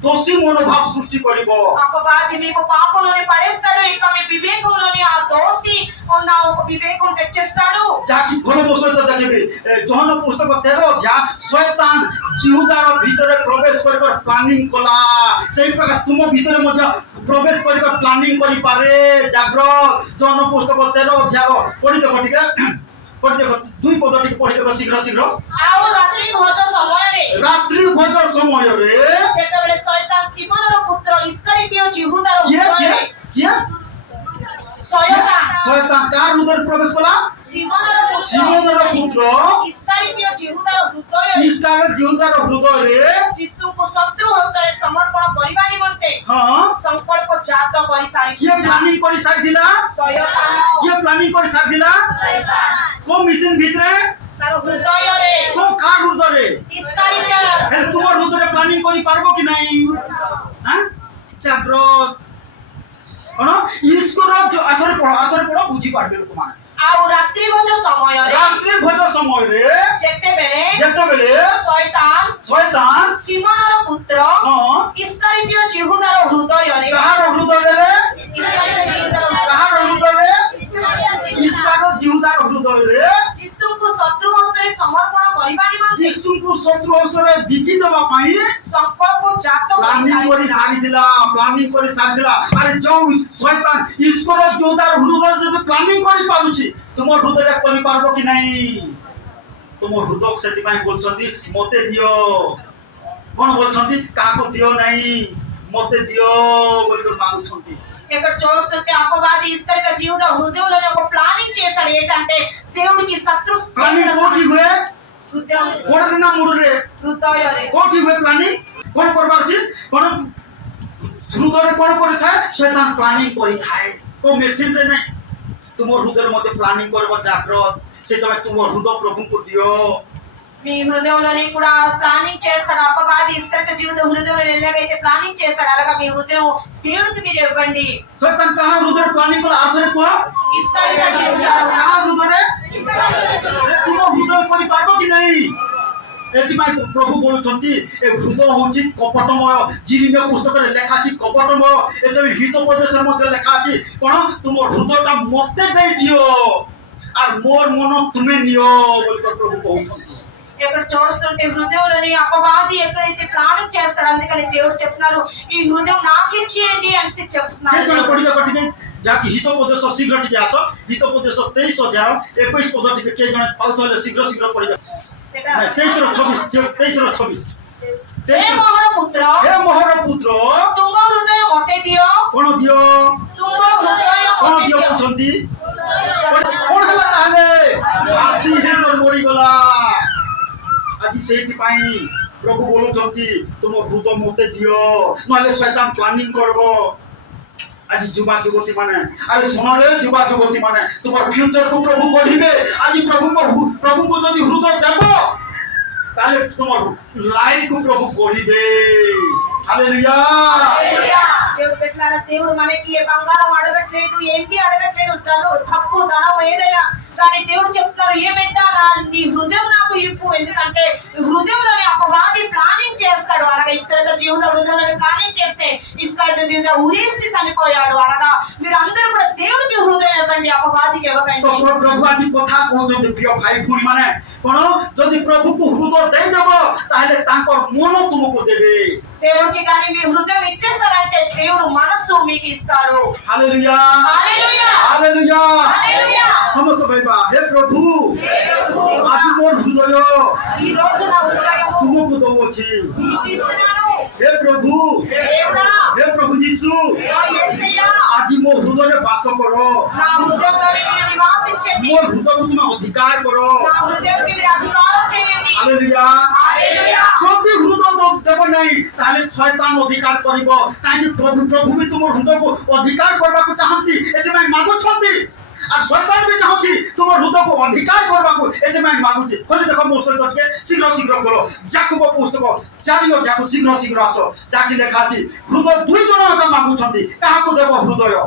ଦୋଷୀ ମନୋଭାବ ସୃଷ୍ଟି କରିବ అపవాది మీకు పాపంలోనే పడేస్తాడు ఇంకా మీ వివేకంలోని ఆ దోషి ఉన్న ఒక వివేకం తెచ్చేస్తాడు ଯାହାକି ଘର ସହିତ ଦେଖିବେ ଯୋହନ ପୁସ୍ତକ 13 ଅଧ୍ୟାୟ ଶୈତାନ ଜିହୁଦାର ଭିତରେ ପ୍ରବେଶ କରିବାର ପ୍ଲାନିଂ କଲା ସେଇ ପ୍ରକାର ତୁମ ଭିତରେ ମଧ୍ୟ ପ୍ରବେଶ କରିବାର ପ୍ଲାନିଂ କରିପାରେ ଜାଗ୍ରତ ଯୋହନ ପୁସ୍ତକ 13 ଅଧ୍ୟାୟ ପଢି ଦେଖ ଟିକେ ପଢି ଦେଖ ଦୁଇ ପଦ ଟିକେ ପଢି ଦେଖ ଶୀଘ୍ର ଶୀଘ୍ର ଆଉ ରାତ୍ରି ଭୋଜ ସମୟରେ ରାତ୍ରି ଭୋଜ ସମୟରେ ଯେତେବେଳେ ଶୈତାନ ସିମୋନର ପୁତ୍ର ଇସ୍କରିତୀୟ ଜିହୁଦାର କିଏ ହୃଦୟରେ ଶୈତାନ କାହା ହୃଦୟରେ ପ୍ରବେଶ କଲା ସିମୋନର ପୁତ୍ର ଇସ୍କରିତୀୟ ଜିହୁଦାର ହୃଦୟରେ ଇସ୍କାରିୟତ ଜିହୁଦାର ହୃଦୟରେ ଯୀଶୁଙ୍କୁ ଶତ୍ରୁ ହସ୍ତରେ ସମର୍ପଣ କରିବା ନିମନ୍ତେ ହଁ ସଂକଳ୍ପ ଜାତ କିଏ କରିସାରିଥିଲା ପ୍ଲାନିଂ କରି ସାରିଥିଲା ଶୈତାନ କିଏ ପ୍ଲାନିଂ କରି ସାରିଥିଲା କୋ ମିଶନ ଭିତରେ ତାର ହୃଦୟରେ କୋ କାହା ହୃଦୟରେ ଇସ୍କରିତୀୟ ହେଲେ ତୁମ ହୃଦୟରେ ପ୍ଲାନିଂ କରି ପାରିବ କି ନାହିଁ ହାଁ ଜାଗ୍ରତ କଣ ଈଶ୍ୱର ଆଥରେ ପଢ ବୁଝି ପାରିବେ ଲୋକମାନେ ଆଉ ରାତ୍ରି ଭୋଜ ସମୟରେ ରାତ୍ରି ଭୋଜ ସମୟରେ ଯେତେବେଳେ ଶୈତାନ ସିମୋନର ପୁତ୍ର ହଁ ଇସ୍କରିତୀୟ ଜିହୁଦାର ହୃଦୟରେ କାହାର ହୃଦୟରେ ଇସ୍କରିତୀୟ ଜିହୁଦାର କାହାର ହୃଦୟରେ ଇସ୍କାରିୟତ ଜିହୁଦାର ହୃଦୟରେ ଯୀଶୁଙ୍କୁ ଶତ୍ରୁ ହସ୍ତରେ ସମର୍ପଣ କରିବା ନିମନ୍ତେ ଯୀଶୁଙ୍କୁ ଶତ୍ରୁ ହସ୍ତରେ ବିକି ଦେବା ପାଇଁ ସଂକଳ୍ପ ଜାତ ପ୍ଲାନିଂ କରି ସାରିଥିଲା ଆରେ ଯୋଉ ଶୈତାନ ଈଶ୍ୱର ଯୋଉଦାର ହୃଦୟରେ ଯଦି ପ୍ଲାନିଂ କରି ପାରୁଛି ତୁମ ହୃଦୟରେ କରିପାରିବ କି ନାହିଁ ତୁମ ହୃଦୟ ସେଥିପାଇଁ ବୋଲୁଛନ୍ତି ମତେ ଦିଅ କଣ ବୋଲୁଛନ୍ତି କାହାକୁ ଦିଅ ନାହିଁ ମତେ ଦିଅ ବୋଲି ମାଗୁଛନ୍ତି ఇక్కడ చూస్తుంటే అపవాది ఇస్కరిత జీవుద హృదయంలో ఒక ప్లానింగ్ చేశాడు ఏంటంటే దేవుడికి శత్రు ପ୍ଲାନିଂ କୋଉଠି ହୁଏ హృదయం କୋଉଠି ନା ମୁଡରେ హృదୟରେ କୋଉଠି ହୁଏ ପ୍ଲାନିଂ କଣ କରବାର ଅଛି କଣ ହୃଦୟରେ କଣ କରିଥାଏ ଶୈତାନ ପ୍ଲାନିଂ କରିଥାଏ କୋଉ ମେସିନରେ ନାହିଁ ତୁମ ହୃଦୟରେ ମୋତେ ପ୍ଲାନିଂ କରିବ ଜାଗ୍ରତ ସେଥିପାଇଁ ତୁମ ହୃଦୟ ପ୍ରଭୁଙ୍କୁ ଦିଅ మీ హృదయంలోని కూడా ప్లానింగ్ చేస్తాడు అపవాది ఇస్కరిత జీవుద హృదయంలో ఎలాగైతే ప్లానింగ్ చేస్తాడు అలాగా మీ హృదయం దేవుడికి మీరు ఇవ్వండి ଶୈତାନ କାହା ହୃଦୟରେ ପ୍ଲାନିଂ କଲା ଆଉଥରେ କୁହ ఇస్కరిత జీవుద କାହା ହୃଦୟରେ ତୁମ ହୃଦୟ କରିପାରିବ କି ନାହିଁ ଏଥିପାଇଁ ପ୍ରଭୁ ବୋଲୁଛନ୍ତି ଏ ହୃଦୟ ହଉଛି କପଟମୟ ଜିରିମିୟ ପୁସ୍ତକରେ ଲେଖା ଅଛି କପଟମୟ ଏତେବେଳେ ହିତୋପଦେଶରେ ମଧ୍ୟ ଲେଖା ଅଛି କଣ ତୁମ ହୃଦୟଟା ମତେ ଦେଇ ଦିଅ ଆଉ ମୋର ମନ ତୁମେ ନିଅ ବୋଲି ପ୍ରଭୁ କହୁଛନ୍ତି ఇక్కడ చూస్తుంటే హృదయంలోని అపవాది ఎక్కడైతే ప్లానింగ్ చేస్తాడు అందుకని దేవుడు చెప్తున్నారు ఈ హృదయం నాకు ఇచ్చేయండి అని చెప్తున్నారు ଯାହାକି ହିତୋପଦେଶ ଶୀଘ୍ର ଟିକେ ଆସ ହିତୋପଦେଶ 23 ଅଧ୍ୟାୟ 21 ପଦ ଟିକେ କିଏ ଜଣେ ପାଉଛ ହେଲେ ଶୀଘ୍ର ହୃଦୟ 23 हे मोहर पुत्र तुम हृदय मते दियो କଣ ଦିଅ तुम हृदय କଣ मते ଦିଅ दियो କହୁଛନ୍ତି କଣ ହେଲା ତାହେଲେ ଆସି ହେଇକର ମରିଗଲା ଆଜି ସେଇଥିପାଇଁ ପ୍ରଭୁ ବୋଲୁଛନ୍ତି ତୁମ ହୃଦୟ ମତେ ଦିଅ ନହେଲେ ଶୈତାନ ପ୍ଲାନିଂ କରିବ ଆଜି ଯୁବା ଯୁବତୀ ମାନେ ଆରେ ଶୁଣରେ ଯୁବା ଯୁବତୀ ମାନେ ତୁମର ଫ୍ୟୁଚରକୁ ପ୍ରଭୁ ଗଢିବେ ଆଜି ପ୍ରଭୁଙ୍କୁ ଯଦି ହୃଦୟ ଦେବ तुम लाइफ को प्रभु गढ़े हालेलुया దేవుడు పెట్టారా దేవుడు మనకి ఏ బంగారం అడగట్లేదు ఏంటి అడగట్లేదు తప్పు ధనం ఏదైనా కానీ దేవుడు చెప్తారు ఏ పెట్టాలా నీ హృదయం నాకు ఇప్పు ఎందుకంటే హృదయంలోని అపవాది ప్లానింగ్ చేస్తాడు అలాగే ఇస్రాయేలు జీవిత హృదయంలోని ప్లానింగ్ చేస్తే ఇస్రాయేలు జీవిత ఉరేసి చనిపోయాడు అనగా మీరు అందరూ కూడా దేవుడికి హృదయం ఇవ్వండి అపవాదికి ఇవ్వకండి प्रभु आज कथा कहते प्रिय भाई भूणी माने कौन जदि प्रभु को हृदय देदेव ताहले तांकर मन तुमको देबे దేవుడికి కానీ మీ హృదయం ఇచ్చేస్తారంటే దేవుడు మనస్సు మీకు ఇస్తారు हालेलुया हालेलुया हालेलुया हालेलुया समस्त भाईबा हे प्रभु आज मोर हृदय ఈ రోజు నా హృదయం तुमको दउछि నీకు ఇస్తున్నాను हे प्रभु దేవుడా हे प्रभु यीशु ఓ యేసయ్యా आज मोर हृदय वास करो నా హృదయంలోనే మీరు నివాసించండి मोर हृदय को तुम अधिकार करो నా హృదయంకి మీరు అధికారం చేయండి हालेलुया హల్లెలూయా যদি হৃদয় দেব নাই তাহলে শয়তান অধিকার করিব কাহি প্রভু প্রভু বি তোমার হৃদয় কো অধিকার করবাকু চাহନ୍ତି এতিমাই মাগুছନ୍ତି আর শয়তান বি চাহନ୍ତି তোমার হৃদয় কো অধিকার করবাকু এতিমাই মাগুছি খলি দেখো মো সহিত টিকে শীঘ্র শীঘ্র করো যাকুব পুস্তক 4 অধ্যায় শীঘ্র শীঘ্র আসো যাকি লেখাছি হৃদয় দুই জন একা মাগুছନ୍ତି কাহাকু দেব হৃদয়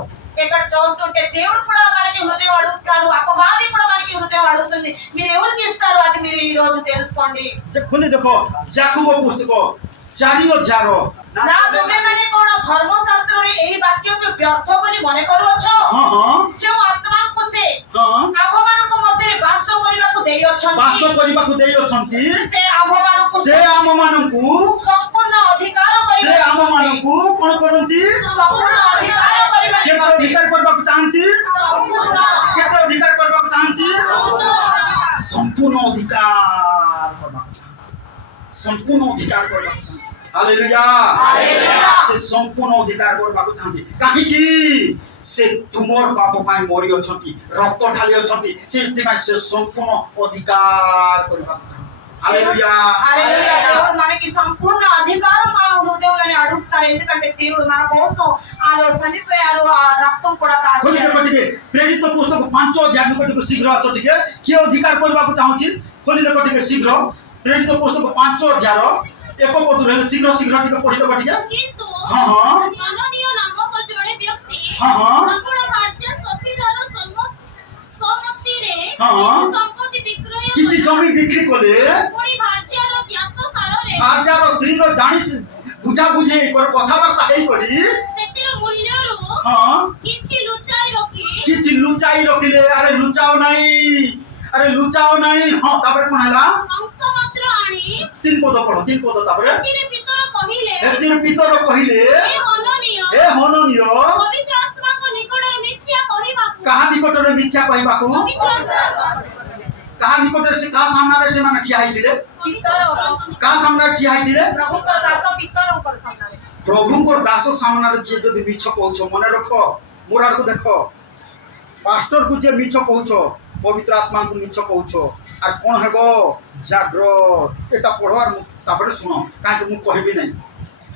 ఇక్కడ చూస్తుంటే దేవుడు కూడా మనకి హృదయం అడుగుతారు అపవాది కూడా మనకి హృదయం అడుగుతుంది మీరు ఎవరికి ఇస్తారు అది మీరు ఈ రోజు తెలుసుకోండి ଖୋଲି ଦେଖ ଯାକୁବ ପୁସ୍ତକ 4 ଅଧ୍ୟାୟ ନା ତୁମେମାନେ କଣ ଧର୍ମଶାସ୍ତ୍ରରେ ଏହି ବାକ୍ୟକୁ ବ୍ୟର୍ଥ ବୋଲି ମନେ କରୁଅଛ ହଁ ହଁ ଯେଉଁ ଆତ୍ମାଙ୍କୁ ସେ ହଁ ଆମ୍ଭମାନଙ୍କ ମଧ୍ୟରେ ବାସ କରିବାକୁ ବାସ ଦେଇଅଛନ୍ତି କରିବାକୁ ଦେଇ ଅଛନ୍ତି ସେ ଆମ୍ଭମାନଙ୍କୁ ସେ ଆମମାନଙ୍କୁ ସମ୍ପୂର୍ଣ୍ଣ ଅଧିକାର ସେ ଆମମାନଙ୍କୁ କଣ କରନ୍ତି ସମ୍ପୂର୍ଣ୍ଣ ଅଧିକାର କରିବା କେତେ ନିମନ୍ତେ ଅଧିକାର କରିବାକୁ ଚାହାନ୍ତି ସମ୍ପୂର୍ଣ୍ଣ କେତେ ଅଧିକାର କରିବାକୁ ଚାହାନ୍ତି ସମ୍ପୂର୍ଣ୍ଣ ଅଧିକାର କରିବାକୁ ସମ୍ପୂର୍ଣ୍ଣ ଅଧିକାର କରିବାକୁ ଚାହାନ୍ତି ହାଲେଲୁୟା ହାଲେଲୁୟା ସେ ସମ୍ପୂର୍ଣ୍ଣ ଅଧିକାର କରିବାକୁ ଚାହାନ୍ତି କାହିଁକି ସେ ତୁମର ପାପ ପାଇଁ ମରି ଅଛନ୍ତି ରକ୍ତ ଢାଳି ଅଛନ୍ତି ସେଥିପାଇଁ ସେ ସମ୍ପୂର୍ଣ୍ଣ ଅଧିକାର କରିବାକୁ ଚାହାନ୍ତି ହାଲେଲୁୟା హల్లెలూయా దేవుడు మనకి సంపూర్ణ అధికారం మన హృదయంలోనే అడుగుతాడు ఎందుకంటే దేవుడు మన కోసం ఆలో చనిపోయారు ఆ రక్తం కూడా ଖୋଲି కార్చారు ଦେଖ ଟିକେ ପ୍ରେରିତ ପୁସ୍ତକ 5 ଅଧ୍ୟାୟ ଟିକେ ଶୀଘ୍ର ଆସ ଟିକେ କିଏ ଅଧିକାର କରିବାକୁ ଚାହୁଁଛି ଖୋଲି ଦେଖ ଟିକେ ଶୀଘ୍ର ପ୍ରେରିତ ପୁସ୍ତକ 5 ଅଧ୍ୟାୟ ଏକ ପଦରୁ ହେଲେ ଶୀଘ୍ର ଶୀଘ୍ର ଟିକେ ପଢି ଦେବ ଟିକେ କିନ୍ତୁ ହଁ ହଁ ଅନନୀୟ ନାମକ ଜଣେ ବ୍ୟକ୍ତି ହଁ ହଁ ଆପଣ ଭାର୍ଯ୍ୟ ସଫିରର ସମ୍ମତିରେ ହଁ। ସମ୍ପତ୍ତି ବିକ୍ରୟ କିଛି କରି ଜମି ବିକ୍ରି କଲେ ପୁଣି ଭାର୍ଯ୍ୟର ଜ୍ଞାତ ସାରରେ ରାଜାର ସ୍ତ୍ରୀର ଜାଣି ବୁଝାବୁଝି କଥାବାର୍ତ୍ତା ହେଇକରି ସେଥିର ମୂଲ୍ୟରୁ ହଁ କିଛି ଲୁଚାଇ ରଖି କିଛି ଲୁଚାଇ ରଖିଲେ ଆରେ ଲୁଚାଅ ନାହିଁ ହଁ ତାପରେ କଣ ହେଲା ଅଂଶ ମାତ୍ର ଆଣି 3 ପଦ ପଢ 3 ପଦ ତାପରେ ସେଥିରେ ପିତର କହିଲେ ଏଥିରେ ପିତର କହିଲେ ହେ ଅନନୀୟ ଏ ହନନୀୟ ପବିତ୍ର ଆତ୍ମାଙ୍କ ନିକଟରେ ମିଥ୍ୟା କହିବାକୁ କାହା ନିକଟରେ ମିଥ୍ୟା କହିବାକୁ ପବିତ୍ର ଆତ୍ମା କାହା ନିକଟରେ ସେ କାହା ସାମ୍ନାରେ ସେମାନେ ଠିଆ ହେଇଥିଲେ କାହା ସାମ୍ନାରେ ଠିଆ ହେଇଥିଲେ ప్రభుత్వ దాస పితరଙ୍କର ସାମ୍ନାରେ ପ୍ରଭୁଙ୍କର ଦାସ ସାମ୍ନାରେ ଯିଏ ଯଦି ମିଛ କହୁଛ ମନେ ରଖ ମୋର ଆଡକୁ ଦେଖ ପାଷ୍ଟରକୁ ଯିଏ ମିଛ କହୁଛ ପବିତ୍ର ଆତ୍ମାଙ୍କୁ ମିଛ କହୁଛ আর কোন ହେବ ଜାଗ୍ରତ ଏଟା ପଢବାର ତାପରେ ଶୁଣ କାହିଁକି ମୁଁ କହିବି ନାହିଁ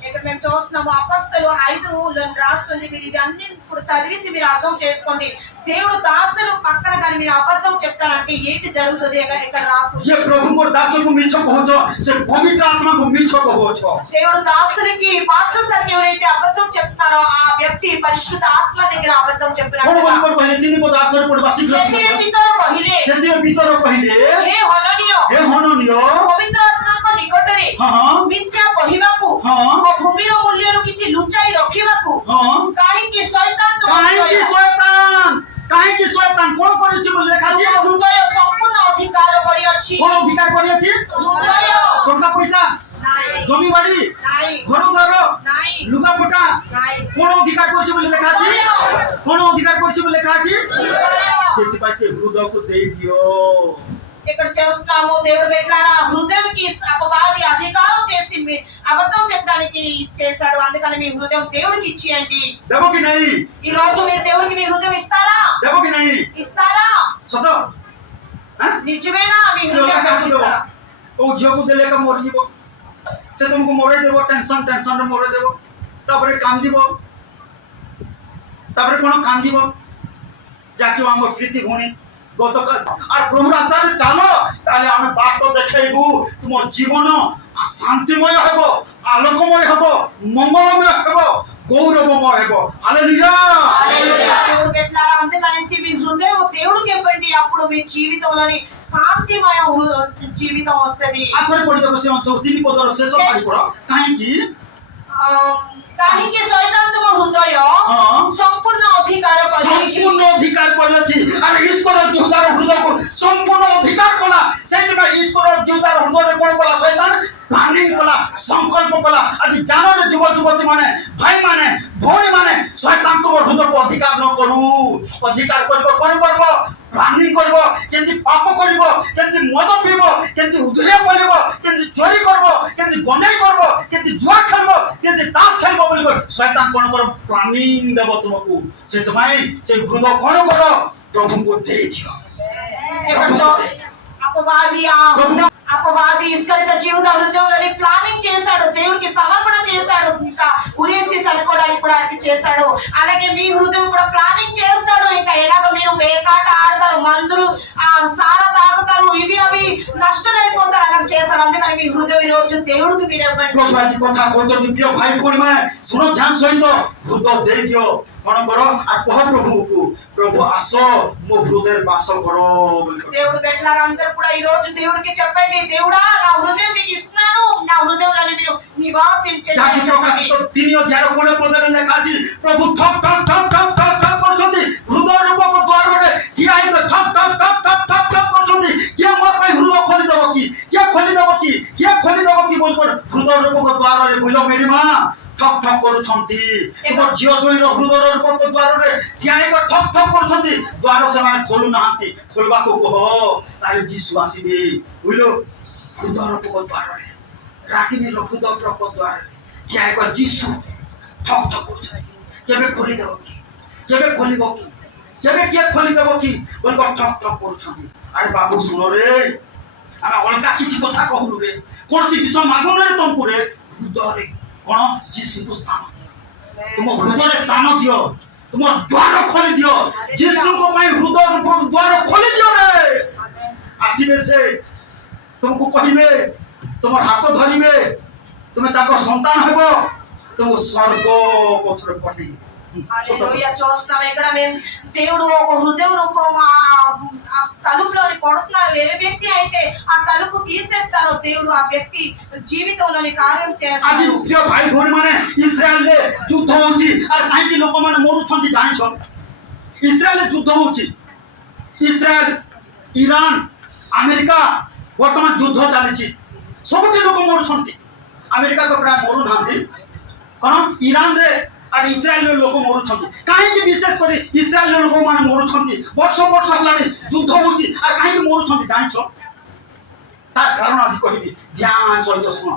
ఇక్కడ మేము చూస్తున్నాము అపొస్తలు 5 రాస్తుంది మీరు ఇది అన్ని ఇప్పుడు చదివేసి మీరు అర్థం చేసుకోండి దేవుడు దాసులు పక్కన కానీ మీరు అబద్ధం చెప్తారంటే ఏంటి జరుగుతుంది ఇక్కడ రాస్తుంది ଯେ ପ୍ରଭୁଙ୍କର ଦାସକୁ ମିଛ କହୁଛ ସେ ପବିତ୍ର ଆତ୍ମାକୁ ମିଛ କହୁଛ దేవుడు దాసులకి పాస్టర్ సార్కి ఎవరైతే అబద్ధం చెప్తారో ఆ వ్యక్తి పరిశుద్ధ ఆత్మ దగ్గర అబద్ధం କଣ చెప్పినట్టు ବୋଲିକରି କହିଲେ ତିନି ପଦ ଆଥରେ ପଢିବା ଶୀଘ୍ର ସେଥିରେ ଶୀଘ୍ର ପିତର କହିଲେ ସେଥିରେ ପିତର କହିଲେ ହେ ହନନୀୟ ହେ ହନନୀୟ ପବିତ୍ର ଆତ୍ମାଙ୍କ ନିକଟରେ ହଁ ହଁ ମିଥ୍ୟା କହିବାକୁ ହଁ ଓ ଭୂମିର ମୂଲ୍ୟରୁ କିଛି ଲୁଚାଇ ରଖିବାକୁ ହଁ କାହିଁକି ଶୈତାନ କାହିଁକି ଶୟତାନ କଣ କରିଛି ବୋଲି ଲେଖା ଅଛି ହୃଦୟ ସମ୍ପୂର୍ଣ୍ଣ ଅଧିକାର କରିଅଛି କଣ ଅଧିକାର କରିଅଛି ହୃଦୟ ଟଙ୍କା ପଇସା ନାଇଁ ଜମି ବାଡି ନାଇଁ ଘର ଦ୍ୱାର ନାଇଁ ଲୁଗାପଟା ନାଇଁ କଣ ଅଧିକାର କରିଛି ବୋଲି ଲେଖା ଅଛି କଣ ଅଧିକାର କରିଛି ବୋଲି ଲେଖା ଅଛି ସେଥିପାଇଁ ସେ ହୃଦୟକୁ ଦେଇ ଦିଅ ఇక్కడ చూస్తున్నాము దేవుడు పెట్టారా హృదయంకి అపవాది అధికారం చేసి అబద్ధం చెప్పడానికి చేశాడు అందుకని మీ హృదయం దేవుడికి ఇచ్చేయండి ଦେବ କି ନାହିଁ ఈ రోజు మీరు దేవుడికి మీ హృదయం ఇస్తారా ଦେବ କି ନାହିଁ ఇస్తారా ସତ నిజమేనా మీ హృదయం దేవుడికి ఇస్తారా କୋଉ ଝିଅକୁ ଦେଲେ ଏକ ମରିଯିବ ସେ ତୁମକୁ ମରେଇ ଦେବ ଟେନସନରେ ମରେଇ ଦେବ ତାପରେ କାନ୍ଦିବ ତାପରେ କଣ କାନ୍ଦିବ ଯାକି ଆମ ପ୍ରୀତି ଭଉଣୀ গতকাল আর প্রভু রাস্তায় চালো তাহলে আমি বাট দেখাইবু তোমার জীবন শান্তিময় হব, আলোকময় হব, মঙ্গলময় হব, గౌరవమయ హల్లెలూయా. దేవుడు పెట్టారు. అందుకనేసి మీ హృదయం దేవుడికి ఇవ్వండి. అప్పుడు మీ జీవితంలోని శాంతిమయ జీవితం వస్తది. ఆశ్చర్యపడితే విషయం తిని పదର ଶେଷ ପାଳି ପଢ କାହିଁକି କାହିଁକି ଶୈତାନ ତୁମ ହୃଦୟ ସମ୍ପୂର୍ଣ୍ଣ ଅଧିକାର କରିଛି। ସମ୍ପୂର୍ଣ୍ଣ ଅଧିକାର କରିଛି। ଆରେ ଈଶ୍ୱର ଯୋଉଦାର ହୃଦୟକୁ ସମ୍ପୂର୍ଣ୍ଣ ଅଧିକାର କଲା। ସେଇଥିପାଇଁ ଈଶ୍ୱର ଯୋଉଦାର ହୃଦୟରେ କଣ କଲା? ଶୈତାନ ପ୍ଲାନିଂ କଲା, ସଂକଳ୍ପ କଲା। ଆଜି ଜାଣରେ ଯୁବ ଯୁବତୀ ମାନେ, ଭାଇ ମାନେ, ଭଉଣୀ ମାନେ, ଶୈତାନ ତୁମ ହୃଦୟକୁ ଅଧିକାର ନ କରୁ। ଅଧିକାର କରିବ କଣ କରିବ? ପ୍ଲାନିଂ କରିବ, କେମିତି ପାପ କରିବ, କେମିତି ମଦ ପିଇବ, କେମିତି ଉଜଳିଆ କରିବ, କେମିତି ଚୋରି କରିବ, କେମିତି ଗଞ୍ଜେଇ କରିବ, କେମିତି ଜୁଆ ଖେଳିବ, କେମିତି ତାସ ଖେଳିବ ବୋଲି ଶୈତାନ କଣ କର? ପ୍ଲାନିଂ ଦେବ ତୁମକୁ। ସେଥିପାଇଁ ସେ ହୃଦୟ କଣ କର? ପ୍ରଭୁଙ୍କୁ ଦେଇଦିଅ। అపవాది ఇస్కరిత జీవిత హృదయంలోని ప్లానింగ్ చేశాడు, దేవుడికి సమర్పణ చేశాడు, ఇంకా ఉరేసి చనిపోవడానికి కూడా ఆయనకి చేశాడు. అలాగే మీ హృదయం కూడా ప్లానింగ్ చేస్తాడు. ఇంకా ఎలాగ మీరు పేకాట ఆడతారు, మందులు సారా తాగుతారు, ఇవి అవి నష్టమైపోతారు, అలా చేస్తాడు. అందుకని మీ హృదయం ఈ రోజు దేవుడికి మీరు ఇవ్వండి. କଥା କହୁଛନ୍ତି ପ୍ରିୟ ଭାଇ ଭଉଣୀ ମାନେ, ଶୁଣ ଧ୍ୟାନ ସହିତ ହୃଦୟ ଦେଇଦିଅ। କଣ କର? ଆଉ କହ ପ୍ରଭୁକୁ, ପ୍ରଭୁ ଆସ ମୋ ହୃଦୟରେ ବାସ କର। దేవుడు పెట్టారు. అందరూ కూడా ఈ రోజు దేవుడికి చెప్పండి, దేవుడా నా హృదయం మీకు ఇస్తున్నాను, నా హృదయంలో మీరు నివాసించండి। 3:20 ଲେଖା ଅଛି, ପ୍ରଭୁ ଠକ୍ ଠକ୍ ଠକ୍ ଠକ୍ ଠକ୍ ଠକ୍ କରୁଛନ୍ତି। ହୃଦୟ ରୂପକ ଦ୍ୱାରରେ ଠିଆ ହେଇକି ଠକ୍ ଠକ୍ ଠକ୍ ଠକ୍ ଠକ୍ ଠକ୍ କରୁଛନ୍ତି। କିଏ ମୋ ପାଇଁ ହୃଦୟ ଖୋଲିଦେବ କି? କିଏ ଖୋଲିଦେବ କି? କିଏ ଖୋଲିଦେବ କି? ବୋଲି ହୃଦୟ ରୂପକ ଦ୍ୱାରରେ ବୁଲ ମେରି ମା ଠକ୍ ଠକ୍ କରୁଛନ୍ତି। ତୁମ ଝିଅ ଜୋଇଁର ହୃଦୟ ରୂପକ ଦ୍ୱାରରେ ଠିଆ ହେଇକି ଠକ୍ ଠକ୍ କରୁଛନ୍ତି। ଦ୍ୱାର ସେମାନେ ଖୋଲୁନାହାନ୍ତି। ଖୋଲିବାକୁ କହ, ତାହେଲେ ଯୀଶୁ ଆସିବେ। ବୁଝିଲ, ହୃଦୟ ରୂପକ ଦ୍ୱାରରେ, ରାଗିଣୀର ହୃଦୟ ରୂପକ ଦ୍ୱାରରେ ଠିଆ ହେଇକି ଯୀଶୁ ଠକ୍ ଠକ୍ କରୁଛନ୍ତି। କେବେ ଖୋଲିଦେବ କି? କେବେ ଖୋଲିବ କି? କେବେ କିଏ ଖୋଲିଦେବ କି? ବୋଲି ଠକ୍ ଠକ୍ କରୁଛନ୍ତି। ଆରେ ବାବୁ ଶୁଣ ରେ, ଆମେ ଅଲଗା କିଛି କଥା କହୁନୁ ରେ, କୌଣସି ବିଷୟ ମାଗୁନୁ ରେ ତମକୁ ରେ। ହୃଦୟରେ କଣ? ଯୀଶୁକୁ ସ୍ଥାନ ଦିଅ। ତୁମ ହୃଦୟରେ ସ୍ଥାନ ଦିଅ। ତୁମ ଦ୍ୱାର ଖୋଲି ଦିଅ। ଯୀଶୁଙ୍କ ପାଇଁ ହୃଦୟ ଦ୍ୱାର ଖୋଲି ଦିଅ ରେ। ଆସିବେ ସେ, ତୁମକୁ କହିବେ, ତୁମର ହାତ ଧରିବେ, ତୁମେ ତାଙ୍କ ସନ୍ତାନ ହେବ, ତୁମକୁ ସ୍ୱର୍ଗ ପଥରେ ପଠେଇବେ। హల్లెలూయా. చూస్తున్నాం ఇక్కడ మేము దేవుడు ఒక హృదయ రూపం ఆ తలుపులోని కొడుతున్నారు. ఏ వ్యక్తి అయితే ఆ తలుపు తీసేస్తారో దేవుడు ఆ వ్యక్తి జీవితంలోని కార్యం ଆଜି చేస్తారు. ପ୍ରିୟ ଭାଇ ଭଉଣୀ ମାନେ, ଇସ୍ରାଏଲରେ ଯୁଦ୍ଧ ହଉଛି। ଆଉ କାହିଁକି ଲୋକମାନେ ମରୁଛନ୍ତି ଜାଣିଛ? ଇସ୍ରାଏଲରେ ଯୁଦ୍ଧ ହଉଛି। ଇସ୍ରାଏଲ, ଇରାନ, ଆମେରିକା ବର୍ତ୍ତମାନ ଯୁଦ୍ଧ ଚାଲିଛି। ସବୁଠି ଲୋକ ମରୁଛନ୍ତି। ଆମେରିକା ତ ପ୍ରାୟ ମରୁନାହାନ୍ତି। କଣ? ଇରାନରେ আর ইসরায়েলের লোক মরুଛନ୍ତି। কাহিଁକି বিশেষ করে ইসরায়েলের ଲୋକମାନେ মরুଛନ୍ତି? ବର୍ଷ ବର୍ଷ ହେଲାଣି ଯୁଦ୍ଧ ହଉଛି। আর କାହିଁକି মরুଛନ୍ତି জানিছ? তার কারণ আজ কহিবি, ধ্যান সহিত শুনো।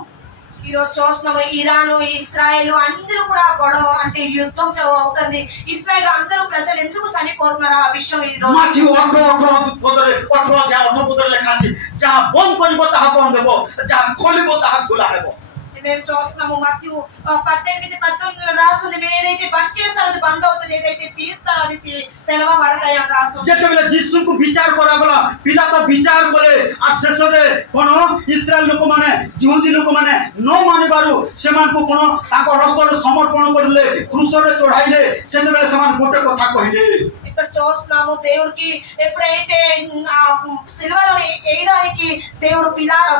ఈరోజు చూస్తున్నాము ఇరాను, ఇస్రాయేల్ అందరూ కూడా గొడవ అంటే యుద్ధం అవుతుంది. ఇస్రాయేల్ అందరూ ప్రజలు ఎందుకు చనిపోతున్నారు ఆ విషయం ఈ రోజు মাথিউ 18 পদরে 18 পদরে লেখা আছে, যাহা বন্ধ করিব তাহা বন্ধ ହେବ, যাহা খোলিব তাহা খোলা ହେବ। మేము చూస్తున్నాము మత్తయి 18:19 రాసుంది, మీరు ఏదైతే బంద్ చేస్తారో అది బంద్ అవుతుంది, ఏదైతే తీస్తారో అది తెరవబడతాయి అని రాసుంది। যেତେବେଳେ ଯୀଶୁଙ୍କୁ ବିଚାର କରାଗଲା, ପିଲାତ ବିଚାର କଲେ। আর ଶେଷରେ କଣ? ଇସ୍ରାଏଲ ଲୋକମାନେ, ଯହୁଦୀ ଲୋକମାନେ ନ ମାନିବାରୁ ସେମାନଙ୍କୁ କଣ? ତାଙ୍କ ରକ୍ତରେ ସମର୍ପଣ କରିଲେ, କ୍ରୁଶରେ ଚଢାଇଲେ। ସେତେବେଳେ ସେମାନେ ଗୋଟେ କଥା କହିଲେ। ఇక్కడ చూస్తున్నాము దేవుడికి ఎప్పుడైతే సిలువలో వేయడానికి దేవుడు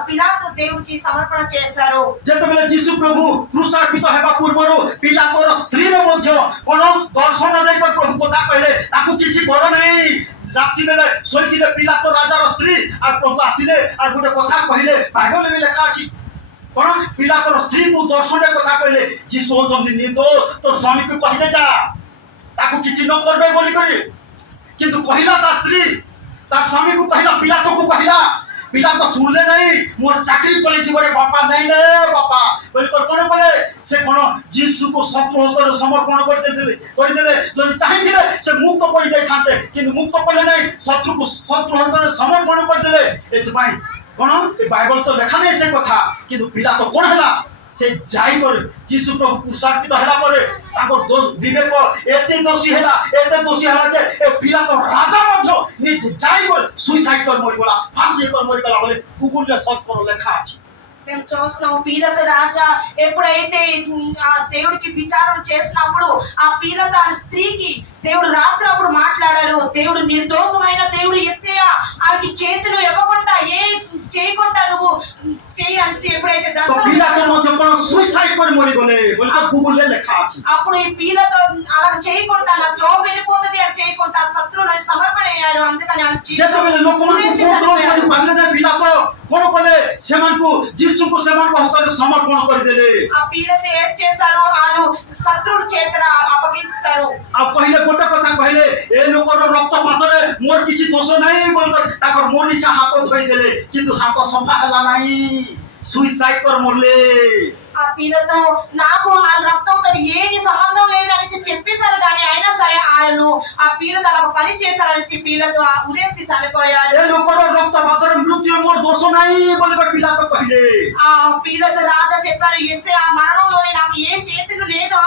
పిలాతు దేవుడికి సమర్పణ చేశారు। ଯେତେବେଳେ ଯୀଶୁ ପ୍ରଭୁ କ୍ରୁଶାର୍ପିତ ହେବା ପୂର୍ବରୁ ପିଲାତର ସ୍ତ୍ରୀର ମଧ୍ୟ କଣ? ଦର୍ଶନ ଦେଇକ ପ୍ରଭୁ କଥା କହିଲେ, ତାକୁ କିଛି କର ନାହିଁ। ରାତି ବେଳେ ଶୋଇଥିଲେ ପିଲାତ ରାଜାର ସ୍ତ୍ରୀ, আর ପ୍ରଭୁ ଆସିଲେ আর ଗୋଟେ କଥା କହିଲେ। ବାଇବଲରେ ବି ଲେଖା ଅଛି କଣ? ପିଲାତର ସ୍ତ୍ରୀକୁ ଦର୍ଶନରେ କଥା କହିଲେ, ଯୀଶୁ ହଉଛନ୍ତି ନିର୍ଦ୍ଦୋଷ, ତୋ ସ୍ୱାମୀକୁ କହିଦେ ଯା, ତାକୁ କିଛି ନ କରିବେ ବୋଲି କରି। କିନ୍ତୁ କହିଲା ତା ସ୍ତ୍ରୀ, ତା ସ୍ୱାମୀକୁ କହିଲା, ପିଲାତକୁ କହିଲା। ପିଲାତ ଶୁଣିଲେ ନାହିଁ। ମୋର ଚାକିରି ପଳେଇଯିବ ରେ ବାପା, ନାଇଁ ରେ ବାପା ବୋଲି କଣ କଲେ? ସେ କଣ? ଯୀଶୁକୁ ଶତ୍ରୁ ହସ୍ତରେ ସମର୍ପଣ କରିଦେଲେ। ଯଦି ଚାହିଁଥିଲେ ସେ ମୁକ୍ତ କରିଦେଇଥାନ୍ତେ, କିନ୍ତୁ ମୁକ୍ତ କଲେ ନାହିଁ। ଶତ୍ରୁ ହସ୍ତରେ ସମର୍ପଣ କରିଦେଲେ। ଏଥିପାଇଁ କଣ? ଏ ବାଇବଲ ତ ଲେଖା ନାହିଁ ସେ କଥା। କିନ୍ତୁ ପିଲାତ କଣ ହେଲା? से जाई करे यीशु प्रभु पुरस्कृत होला परे ताको दोष विवेक एते दोषी होला जे ए पिला तो राजा बन्छ नि जाई करे सुसाइड कर मरि गला फांसी कर मरि गला बोले गूगल रे सर्च करो लेखा अछि మేము చూస్తున్నాము పీలత రాజా ఎప్పుడైతే ఆ దేవుడికి విచారణ చేసినప్పుడు ఆ పీలత ఆ స్త్రీకి దేవుడు రాత్రి అప్పుడు మాట్లాడారు దేవుడు నిర్దోషమైన దేవుడు యేసయ్య ఆకి చేతులు ఇవ్వకుండా ఏ చేయకుండా నువ్వు చేయాల్సి ఎప్పుడైతే तो पिला तो मध्य कोन सुसाइड कर मरि गले बोले गूगल रे लेखा अछि అప్పుడు ఈ పీలత అలా చేయకుండా నా జాబ్ వెళ్ళిపోతుంది అని చేయకుండా శత్రువులను సమర్పణ అయ్యారు అందుకని ఆ जेते बेले लोक मन को कंट्रोल करी बांधने पिला तो कोन कोले सेमान को यीशु को सेमान को हस्ते समर्पण कर देले ఆ పీలత ఏడ్ చేశారు వాళ్ళు శత్రువుల చేత అప్పగిస్తారు आ पहिले गोटे कथा कहले ए लोकर रक्त पातरे मोर किछि दोष नाही बोलकर ताकर मोनी चा हाथ धोई देले किंतु हाथ सफा हला नाही सुसाइड कर मरले ఆ పీలతో నాకు ఆ రక్తంతో ఏది సంబంధం లేదనేసి చెప్పేశారు కానీ అయినా సరే ఆయన ఆ పీలతో అలా పని చేశారనేసి పీలతో ఉరేసి చనిపోయారు ए लोकर रक्त पातरे मृत्यु मोर दोष नाही बोलकर पिला तो कहले ఆ పీలతో రాజా చెప్పారు యేసే ఆ మరణంలోనే నాకు ఏ చేతులు లేదు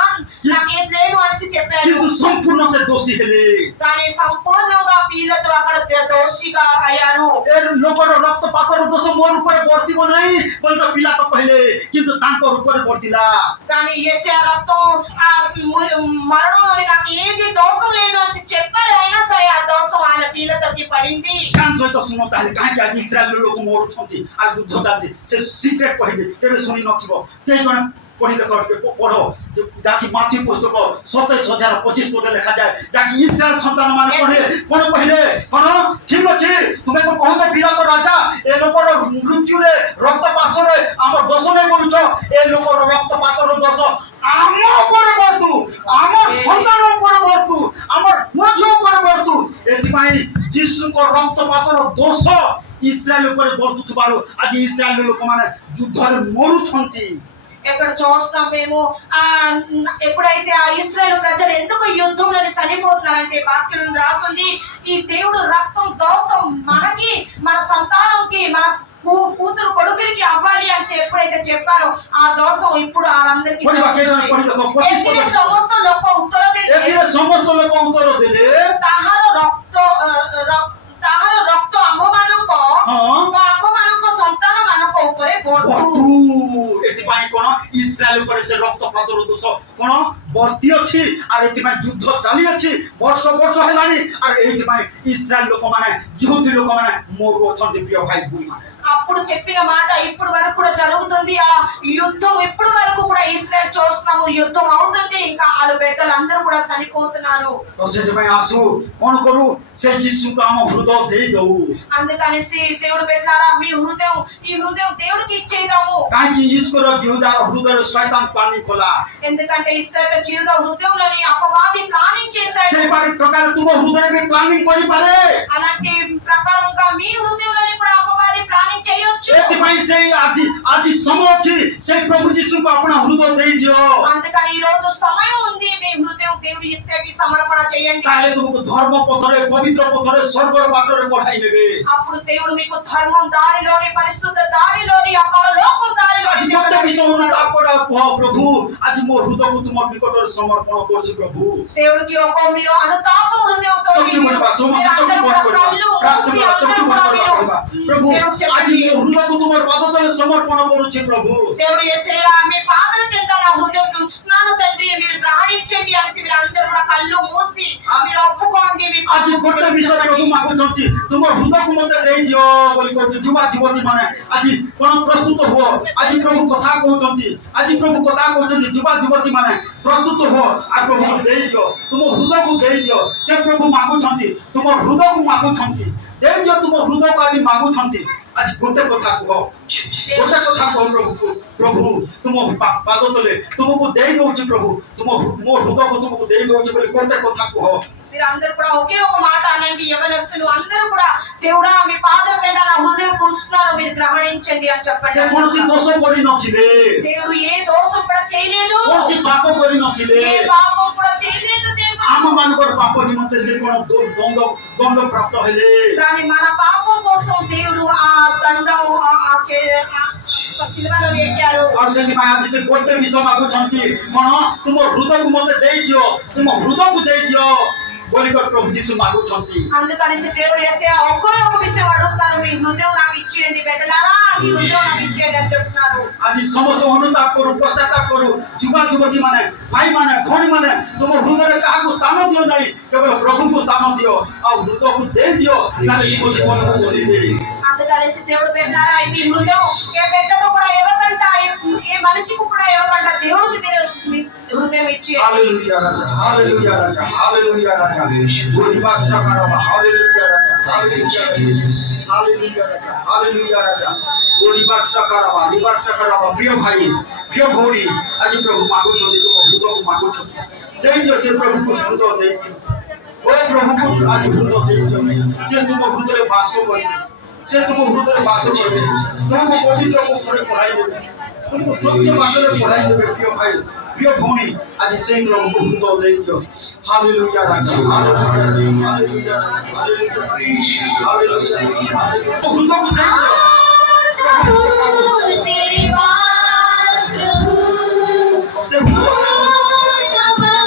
నాకు ఏం లేదు అనేసి చెప్పారు किंतु संपूर्ण से दोषी हेले కానీ సంపూర్ణంగా పీలతో అక్కడ దోషిగా అయ్యారు ए लोकर रक्त पातरे दोष मोर ऊपर वर्तिबो नाही बोलकर पिला तो कहले किंतु तांकर ऊपर वर्तिला కానీ యేసే ఆ రక్తం ఆ మరణంలోనే నాకు ఏది దోషం లేదు అని చెప్పారు అయినా సరే ఆ దోషం ఆయన పీలతోకి పడింది ध्यान सहित सुनो ताले काहे कि आज इस्राएल लोक मोर छथि आ युद्ध जाछि से सीक्रेट कहले केबे सुनि नथिबो के जण पढि देख पढो जाकि माथि पुस्तक 27,25 पद लिखा जाए जाकि इस्राएल संतान माने पढे कोन कहले कोन ठीक अछि तुमे तो कहत बिरा तो राजा ए लोकर मृत्यु रे रक्त पाछरे हमर दोष नै बोलछ ए लोकर रक्त पातर दोष आमो पर बर्तु हमर संतान पर बर्तु हमर मोझो पर बर्तु एति पई यीशु को रक्त पातर दोष इस्राएल ऊपर बर्तुथबारो आज इस्राएल लोक माने युद्ध रे मरु छंती ఇక్కడ చూస్తాం మేము ఆ ఎప్పుడైతే ఆ ఇశ్రాయేలు ప్రజలు ఎందుకు యుద్ధంలో చనిపోతున్నారంటే వాక్యంలో రాసుంది ఈ దేవుడు రక్తం దోషం మనకి మన సంతానంకి మన కూతురు కొడుకులకి అవ్వాలి అని ఎప్పుడైతే చెప్పారో ఆ దోషం ఇప్పుడు వాళ్ళందరికీ సమస్త లోక ఉత్తర समस्त लोक उत्तर देले ତାହାର ରକ୍ତ ଆମ୍ଭମାନଙ୍କ ଆମ୍ଭମାନଙ୍କ ସନ୍ତାନ ମାନଙ୍କ ଉପରେ ପଡୁ एति पई कोन इस्राएल ऊपर से रक्त पातर दोष कोन बर्ती अछि आर एति पई युद्ध चाली अछि वर्ष वर्ष हेलानी आर एति पई इस्राएल लोक माने यहूदी लोक माने मोर अछंती प्रिय भाई बुई माने అప్పుడు చెప్పిన మాట ఇప్పుడు వరకు కూడా జరుగుతుంది ఆ యుద్ధం ఇప్పుడు వరకు కూడా ఇశ్రాయేల్ చూస్తున్నాము యుద్ధం అవుతుంది ఇంకా ఆ బిడ్డలు అందరూ కూడా చనిపోతున్నారు तो से पई आसु कोन करू से यीशु का हम हृदय दे दऊ అందుకనేసి దేవుడు బిడ్డలారా మీ హృదయం ఈ హృదయం దేవుడికి ఇచ్చేద్దాము काहे कि ईश्वर जीवदा हृदय शैतान पानी खोला ఎందుకంటే ఇశ్రాయేల్ జీవిత హృదయంలోని అపవాది ప్లానింగ్ చేశాడు से प्रकार तुम हृदय में प्लानिंग करि पारे అలాంటి ప్రకారంగా మీ హృదయంలోని కూడా అపవాది ప్లానింగ్ చేయొచ్చు एति पई से आज समय अछि से प्रभु यीशु को अपना हृदय दे दियो అందుకని ఈ రోజు సమయం ఉంది మీ హృదయం దేవుడి ఇస్తేకి సమర్పణ చేయండి काले तुमको धर्म पथरे पवित्र पथरे स्वर्ग बाटरे बढ़ाई नेबे అప్పుడు దేవుడు మీకు ధర్మం దారిలోని పరిశుద్ధ దారిలోని అక్కడ లోకం దారిలోని आज मते विषय होना आपड़ा कह प्रभु आज मो हृदय को तुम निकट समर्पण करछु प्रभु దేవుడికి ఒక మీరు అనుతాపం హృదయంతో चौकी बनवा समस्त चौकी बन करबा प्रार्थना चौकी बन करबा प्रभु आज मो हृदय को तुम पाद तले समर्पण करूछि प्रभु దేవుడు యేసయ్యా మీ పాదల కింద నా హృదయం ఉంచుతున్నాను తండ్రి మీరు గ్రహణించండి అనేసి మీరు అందరూ కూడా కళ్ళు మూసి మీరు ఒప్పుకోండి మీ आज गोटे विषय प्रभु मागु छथि तुम हृदय को मते दे दियो बोली कहछु जुवा जुवती माने आज कोन प्रस्तुत हो आज प्रभु कथा कहउछंती आज प्रभु कथा कहउछंती जुवा जुवती माने प्रस्तुत हो आ प्रभु को दे दियो तुम हृदय को दे दियो से प्रभु मागु छथि तुम हृदय को मागु छथि दे दियो तुम हृदय को आज मागु छथि आज गोटे कथा कह गोटे कथा कह प्रभु तुम पाद तले तुमको दे दउछि प्रभु तुम मो हृदय को तुमको दे दउछि बोली गोटे कथा कह మీరు అందరూ కూడా ఒకే ఒక మాట అనండి యవనస్తులు అందరూ కూడా దేవుడా మీ పాదల కింద నా హృదయం ఉంచుతున్నాను మీరు గ్రహణించండి అని చెప్పండి से कोनसी दोष करि नथिले దేవుడు ఏ దోషం కూడా చేయలేదు कोनसी पाप करि नथिले ఏ పాపం కూడా చేయలేదు దేవుడు आम मानकर पाप निमंते से कोन दंड प्राप्त हेले కానీ మన పాపం కోసం దేవుడు ఆ దండం సిలువలో ఎక్కారు और से आज से गोटे विषय मागु छंती मन तुम हृदय को मते दे दियो तुम हृदय को दे दियो बोली कर प्रभु यीशु मागु छंती అందుకనేసి దేవుడు యేసయ్య ఒక్కొక్క విషయం అడుగుతారు మీ హృదయం నాకు ఇచ్చేయండి బిడ్డలారా మీ హృదయం నాకు ఇచ్చేయండి అని చెప్తున్నారు आज समस्त अनुताप करू पश्चाताप करू युवा युवती माने भाई माने भौणी माने तुम हृदय रे काहा को स्थान दियो नहीं केवल प्रभु को स्थान दियो और हृदय को दे दियो ताकि तुम जीवन को बोली दे అందుకనేసి దేవుడు బిడ్డలారా మీ హృదయం ఏ బిడ్డకు కూడా ఇవ్వకంట ఏ మనిషికి కూడా ఇవ్వకంట దేవుడికి మీరు మీ హృదయం ఇచ్చేయండి हालेलुया राजा हालेलुया राजा बोली भाषा करवा हालेलुया राजा हालेलुया राजा हालेलुया राजा बोली भाषा करवा रिभाषा करवा प्रिय भाई प्रिय भौणी आज प्रभु मागु छथि तुम हृदय को मागु छथि दे दियो से प्रभु को हृदय दे ओ प्रभु को आज हृदय दे दियो से तुम हृदय रे वास करे से तुम हृदय रे वास करे तुमको पवित्र को पढ़ाई देबे तुमको सत्य भाषा रे पढ़ाई देबे प्रिय भाई प्रिय भौणी आज से प्रभु को हृदय दे दियो हालेलुया राजा हालेलुया हालेलुया हालेलुया हालेलुया तो हृदय को दे दियो तेरी बात प्रभु से प्रभु को हृदय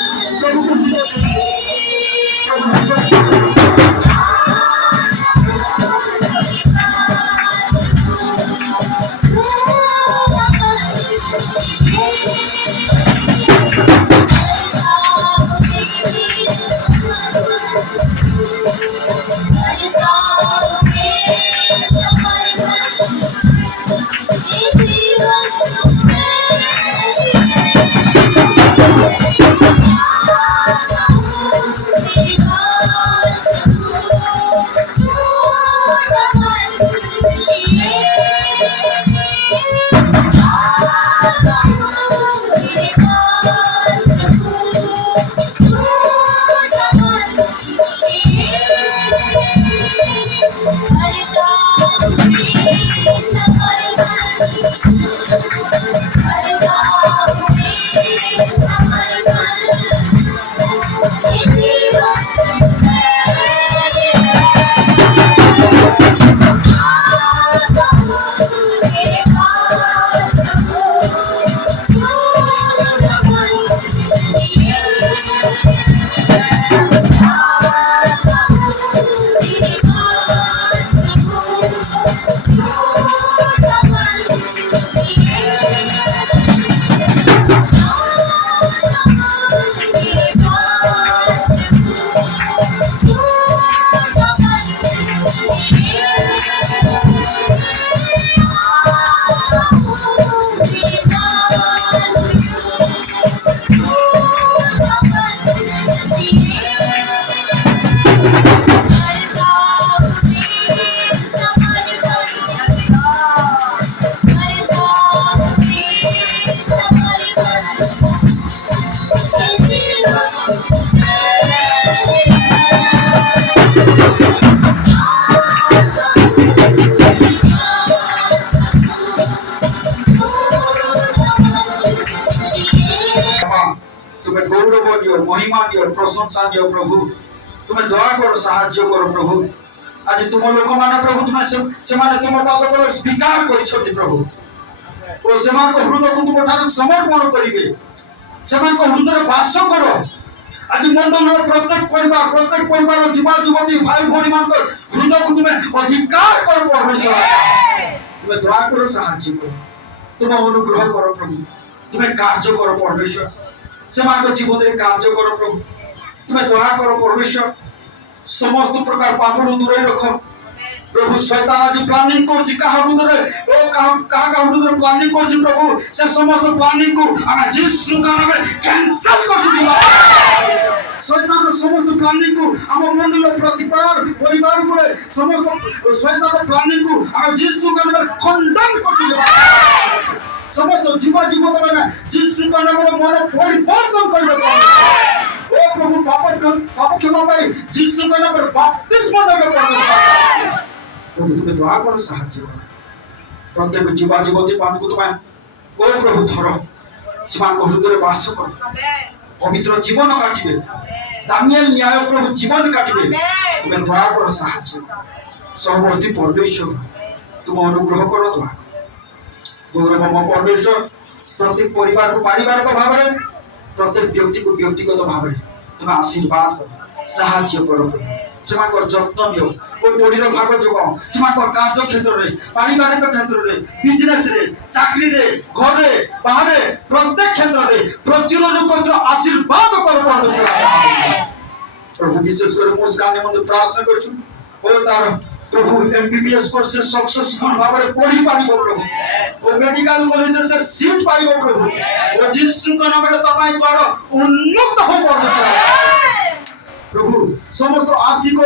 तुम्हें गौरव दियो महिमा दियो प्रशंसा दियो प्रभु तुम्हें दया करो साहाय्य करो प्रभु आज तुम लोक माने प्रभु तुम्हें से माने तुम पाद को स्वीकार करिसथि प्रभु ओ सेमान को हृदय को तुम ठार समर्पण करिवे सेमान को हृदय वास करो आज मंडल प्रत्येक परिवार युवा युवती भाई भौणी मान को हृदय को तुम्हें अधिकार करो परमेश्वर तुम्हें दया करो साहाय्य करो तुम अनुग्रह करो प्रभु तुम्हें कार्य करो परमेश्वर सेमान को जीवन रे कार्य करो प्रभु तुम्हें दया करो परमेश्वर समस्त प्रकार पाप दूर रखो प्रभु शैतान आज प्लानिंग करछि कहा हृदय ओ कहा हृदय प्लानिंग करछि प्रभु से समस्त प्लानिंग को आम यीशु नाम में कैंसिल करछि शैतान समस्त प्लानिंग को आम मंडल प्रतिपार परिवार को समस्त शैतान प्लानिंग को आम यीशु नाम में खंडन करछि समस्त युवा युवक मैंने यीशु का नाम में मन परिवर्तन करबे ओ प्रभु पाप क्षमा पाई यीशु का नाम में बपतिस्मा देबे प्रभु तुम्हें दया करो साहाय्य करो प्रत्येक युवा युवती मान को तुम्हें ओ प्रभु धर सीमान को हृदय वास करो पवित्र जीवन काटिबे दानिएल न्याय प्रभु जीवन काटिबे तुम्हें दया करो साहाय्य सर्ववर्ती परमेश्वर तुम अनुग्रह करो दया गौरव परमेश्वर प्रत्येक परिवार को पारिवारिक भाव में प्रत्येक व्यक्ति को व्यक्तिगत भाव में तुम आशीर्वाद कर साहाय्य कर सेमानकर जत्न नियो ओ बॉडीर भाग जोग सेमानकर कार्य क्षेत्र रे पारिवारिक क्षेत्र रे बिजनेस रे चाकरी रे घर रे बाहर रे प्रत्येक क्षेत्र रे प्रचुर रूप आशीर्वाद कर परमेश्वर प्रभु विशेष कर मुझ गाने में प्रार्थना करछु ओ तार प्रभु एमबीबीएस कोर्स से सक्सेसफुल भाव में पढ़ी पारिबो प्रभु ओ मेडिकल कॉलेज से सीट पाइबो प्रभु ओ यीशु के नाम रे तपाई द्वारा उन्नत हो परमेश्वर प्रभु समस्त आर्थिक ओ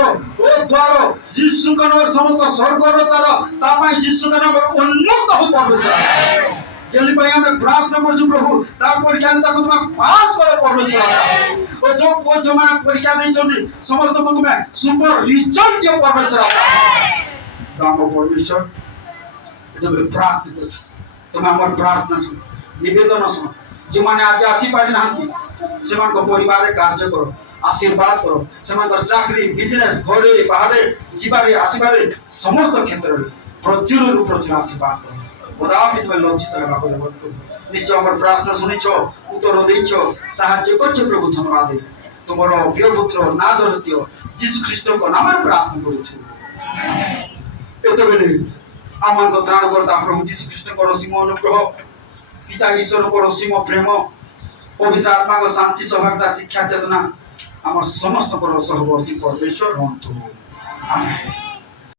द्वार यीशु के नाम समस्त स्वर्गर तार तपाई यीशु के नाम उन्नत हो परमेश्वर जल्दी भाई हमें प्रार्थना करछु प्रभु तार परीक्षा में ताको तुम पास करो परमेश्वर ओ जो माने परीक्षा नहीं चंदी समस्त को तुम सुपर रिजल्ट दियो परमेश्वर दाम परमेश्वर जब प्रार्थना करछु तुम हमर प्रार्थना सुन निवेदन सुन जो माने आज आसी पारि नाहंती सेमान को परिवार रे कार्य करो आशीर्वाद करो सेमान को चाकरी बिजनेस घरे बाहरे जीवारे आसीबारे समस्त क्षेत्र रे प्रचुर आशीर्वाद करो कदापि तुम लज्जित हेबा को देबो निश्चय हमर प्रार्थना सुनिछो उत्तर दैछो साहाय्य करछो प्रभु धन्यवाद दे तुमरो प्रिय पुत्र नाजरतियो यीशु ख्रीष्ट को नाम रे प्रार्थना करूछु एतो बेले आमान को त्राणकर्ता प्रभु यीशु ख्रीष्ट को रसीम अनुग्रह पिता ईश्वर को रसीम प्रेम पवित्र आत्मा को शांति सौभाग्यता शिक्षा चेतना आम समस्त को सहवर्ती परमेश्वर हंतु आमेन।